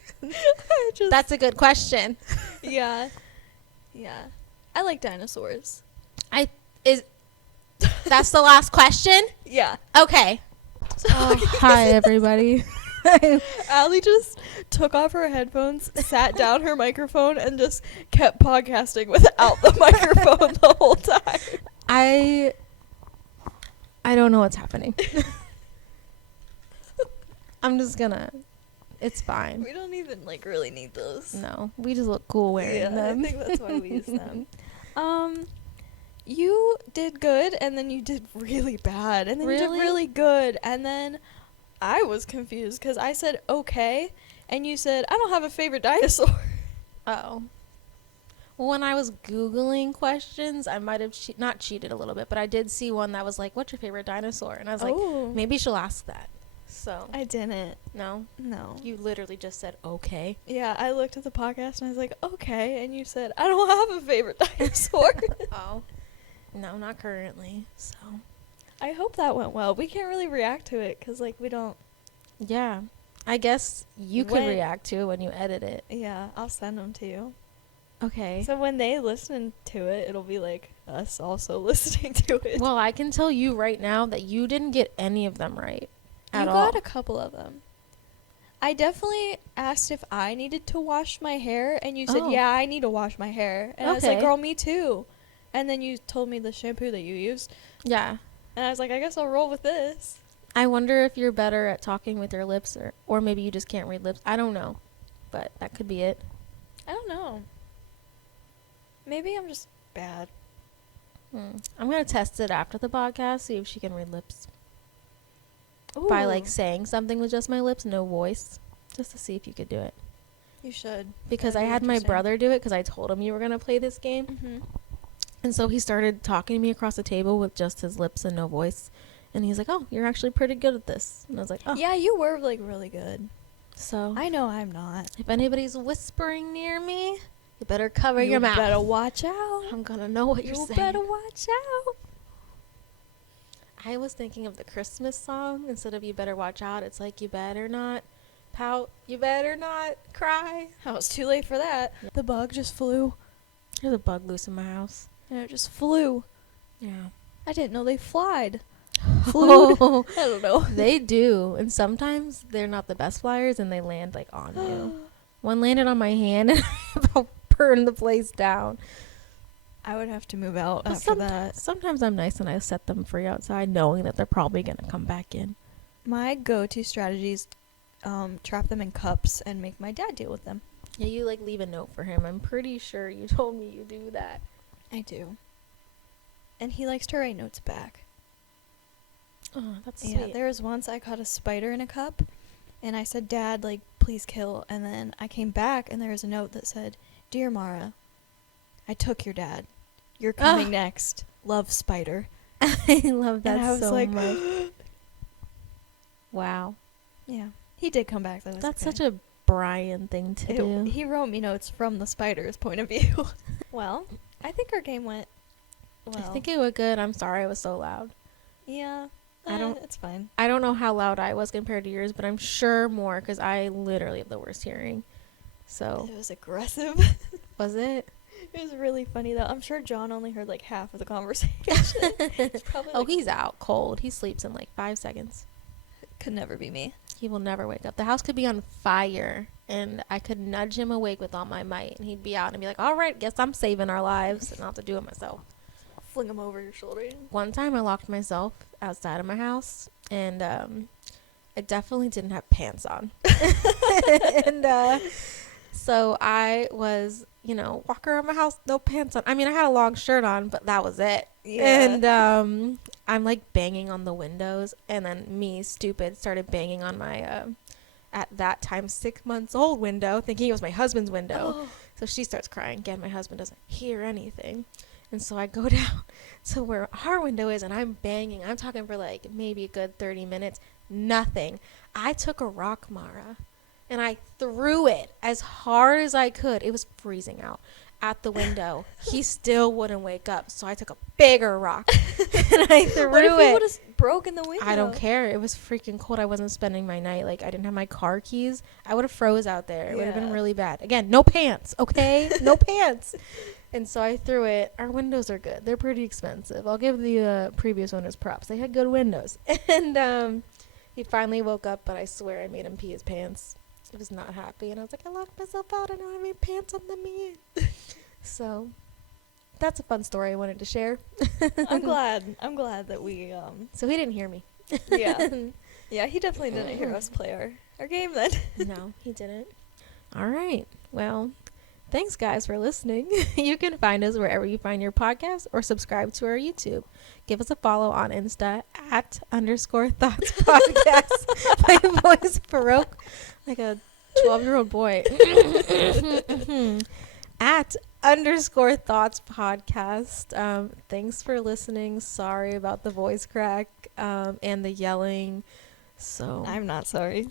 That's a good question. Yeah. I like dinosaurs. That's the last question? Yeah. Okay. Hi, everybody. Allie just took off her headphones, sat down her microphone, and just kept podcasting without the microphone the whole time. I don't know what's happening. I'm just gonna. It's fine. We don't even really need those. No, we just look cool wearing them. I think that's why we use them. You did good, and then you did really bad, and then you Really? did really good, and then I was confused because I said okay, and you said I don't have a favorite dinosaur. Oh. Well, when I was Googling questions, I might have not cheated a little bit, but I did see one that was like, what's your favorite dinosaur? And I was like, maybe she'll ask that. So. I didn't. No? No. You literally just said, okay. Yeah, I looked at the podcast and I was like, okay, and you said I don't have a favorite dinosaur. Oh. No, not currently. So. I hope that went well. We can't really react to it because we don't. Yeah. I guess you could When- react to it when you edit it. Yeah, I'll send them to you. Okay. So when they listen to it, it'll be like us also listening to it. Well, I can tell you right now that you didn't get any of them right you at all. got a couple of them. I definitely asked if I needed to wash my hair, and you said, Oh. yeah, I need to wash my hair. And I was like, Okay. girl, me too. And then you told me the shampoo that you used. Yeah. And I was like, I guess I'll roll with this. I wonder if you're better at talking with your lips or maybe you just can't read lips. I don't know. But that could be it. I don't know. Maybe I'm just bad. I'm going to test it after the podcast, see if she can read lips. By Ooh. saying something with just my lips, no voice. Just to see if you could do it. You should. Because That'd I be had my interesting. brother do it because I told him you were going to play this game. Mm-hmm. And so he started talking to me across the table with just his lips and no voice. And he's like, oh, you're actually pretty good at this. And I was like, oh. Yeah, you were really good. So I know I'm not. if anybody's whispering near me, you better cover your mouth. You better watch out. I'm going to know what you're You saying. better watch out. I was thinking of the Christmas song. Instead of you better watch out, it's like you better not pout. You better not cry. Oh, it's too late for that. The bug just flew. There's a bug loose in my house. And it just flew. Yeah. I didn't know they flied. Flew. Oh, I don't know. they do. And sometimes they're not the best flyers and they land like on you. One landed on my hand and I about burned the place down. I would have to move out But after that. Sometimes I'm nice and I set them free outside knowing that they're probably going to come back in. My go-to strategy is trap them in cups and make my dad deal with them. Yeah, you like leave a note for him. I'm pretty sure you told me you do that. I do. And he likes to write notes back. Oh, that's Yeah, sweet. there was once I caught a spider in a cup, and I said, Dad, like, please kill. And then I came back, and there was a note that said, Dear Mara, I took your dad. You're coming next. Love, Spider. I love that And I was so like, much. Wow. Yeah. He did come back, though. That's such a Brian thing to do. He wrote me notes from the spider's point of view. Well, I think our game went well. I think it was good. I'm sorry it was so loud. Yeah. It's fine. I don't know how loud I was compared to yours, but I'm sure more because I literally have the worst hearing. So. It was aggressive. Was it? It was really funny, though. I'm sure John only heard, like, half of the conversation. It's probably, Oh, like, he's out cold. He sleeps in like 5 seconds. could never be me. He will never wake up. The house could be on fire, and I could nudge him awake with all my might, and he'd be out and be like, all right, guess I'm saving our lives, and I'll have to do it myself. Fling him over your shoulder. One time I locked myself outside of my house, and I definitely didn't have pants on. And so I was, walking around my house, no pants on. I mean, I had a long shirt on, but that was it. Yeah. And I'm like banging on the windows, and then me, stupid, started banging on my at that time 6 months old window, thinking it was my husband's window. Oh. So she starts crying again. My husband doesn't hear anything, and so I go down to where our window is, and I'm banging. I'm talking for like maybe a good 30 minutes. Nothing. I took a rock, Mara, and I threw it as hard as I could. It was freezing out at the window. He still wouldn't wake up, so I took a bigger rock and I threw What if he it. would have broken the window? I don't care. It was freaking cold. I wasn't spending my night. Like, I didn't have my car keys. I would have froze out there. It would have been Yeah. really bad. Again, no pants, okay? No pants. And so I threw it. Our windows are good. They're pretty expensive. I'll give the previous owners props. They had good windows. And he finally woke up, but I swear I made him pee his pants. He was not happy. And I was like, I locked myself out. I know I made pants on the me. So that's a fun story I wanted to share. I'm glad that we So he didn't hear me. yeah, he definitely didn't hear us play our game then. No, he didn't. All right. Well, thanks guys for listening. You can find us wherever you find your podcast or subscribe to our YouTube. Give us a follow on Insta @_thoughts podcast. My voice broke like a 12-year-old boy. @_thoughts podcast. Thanks for listening. Sorry about the voice crack and the yelling. So I'm not sorry.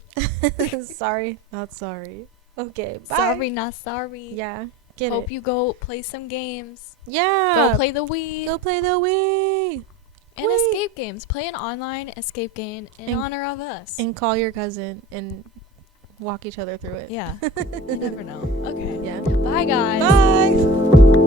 sorry, not sorry. Okay, bye. Sorry, not sorry. Yeah, get Hope it. you go play some games. Yeah, Go play the Wii. Go play the Wii. And Wii. escape games. Play an online escape game in And- honor of us. And call your cousin and walk each other through it. Yeah. You never know. Okay. Yeah. Bye, guys. Bye.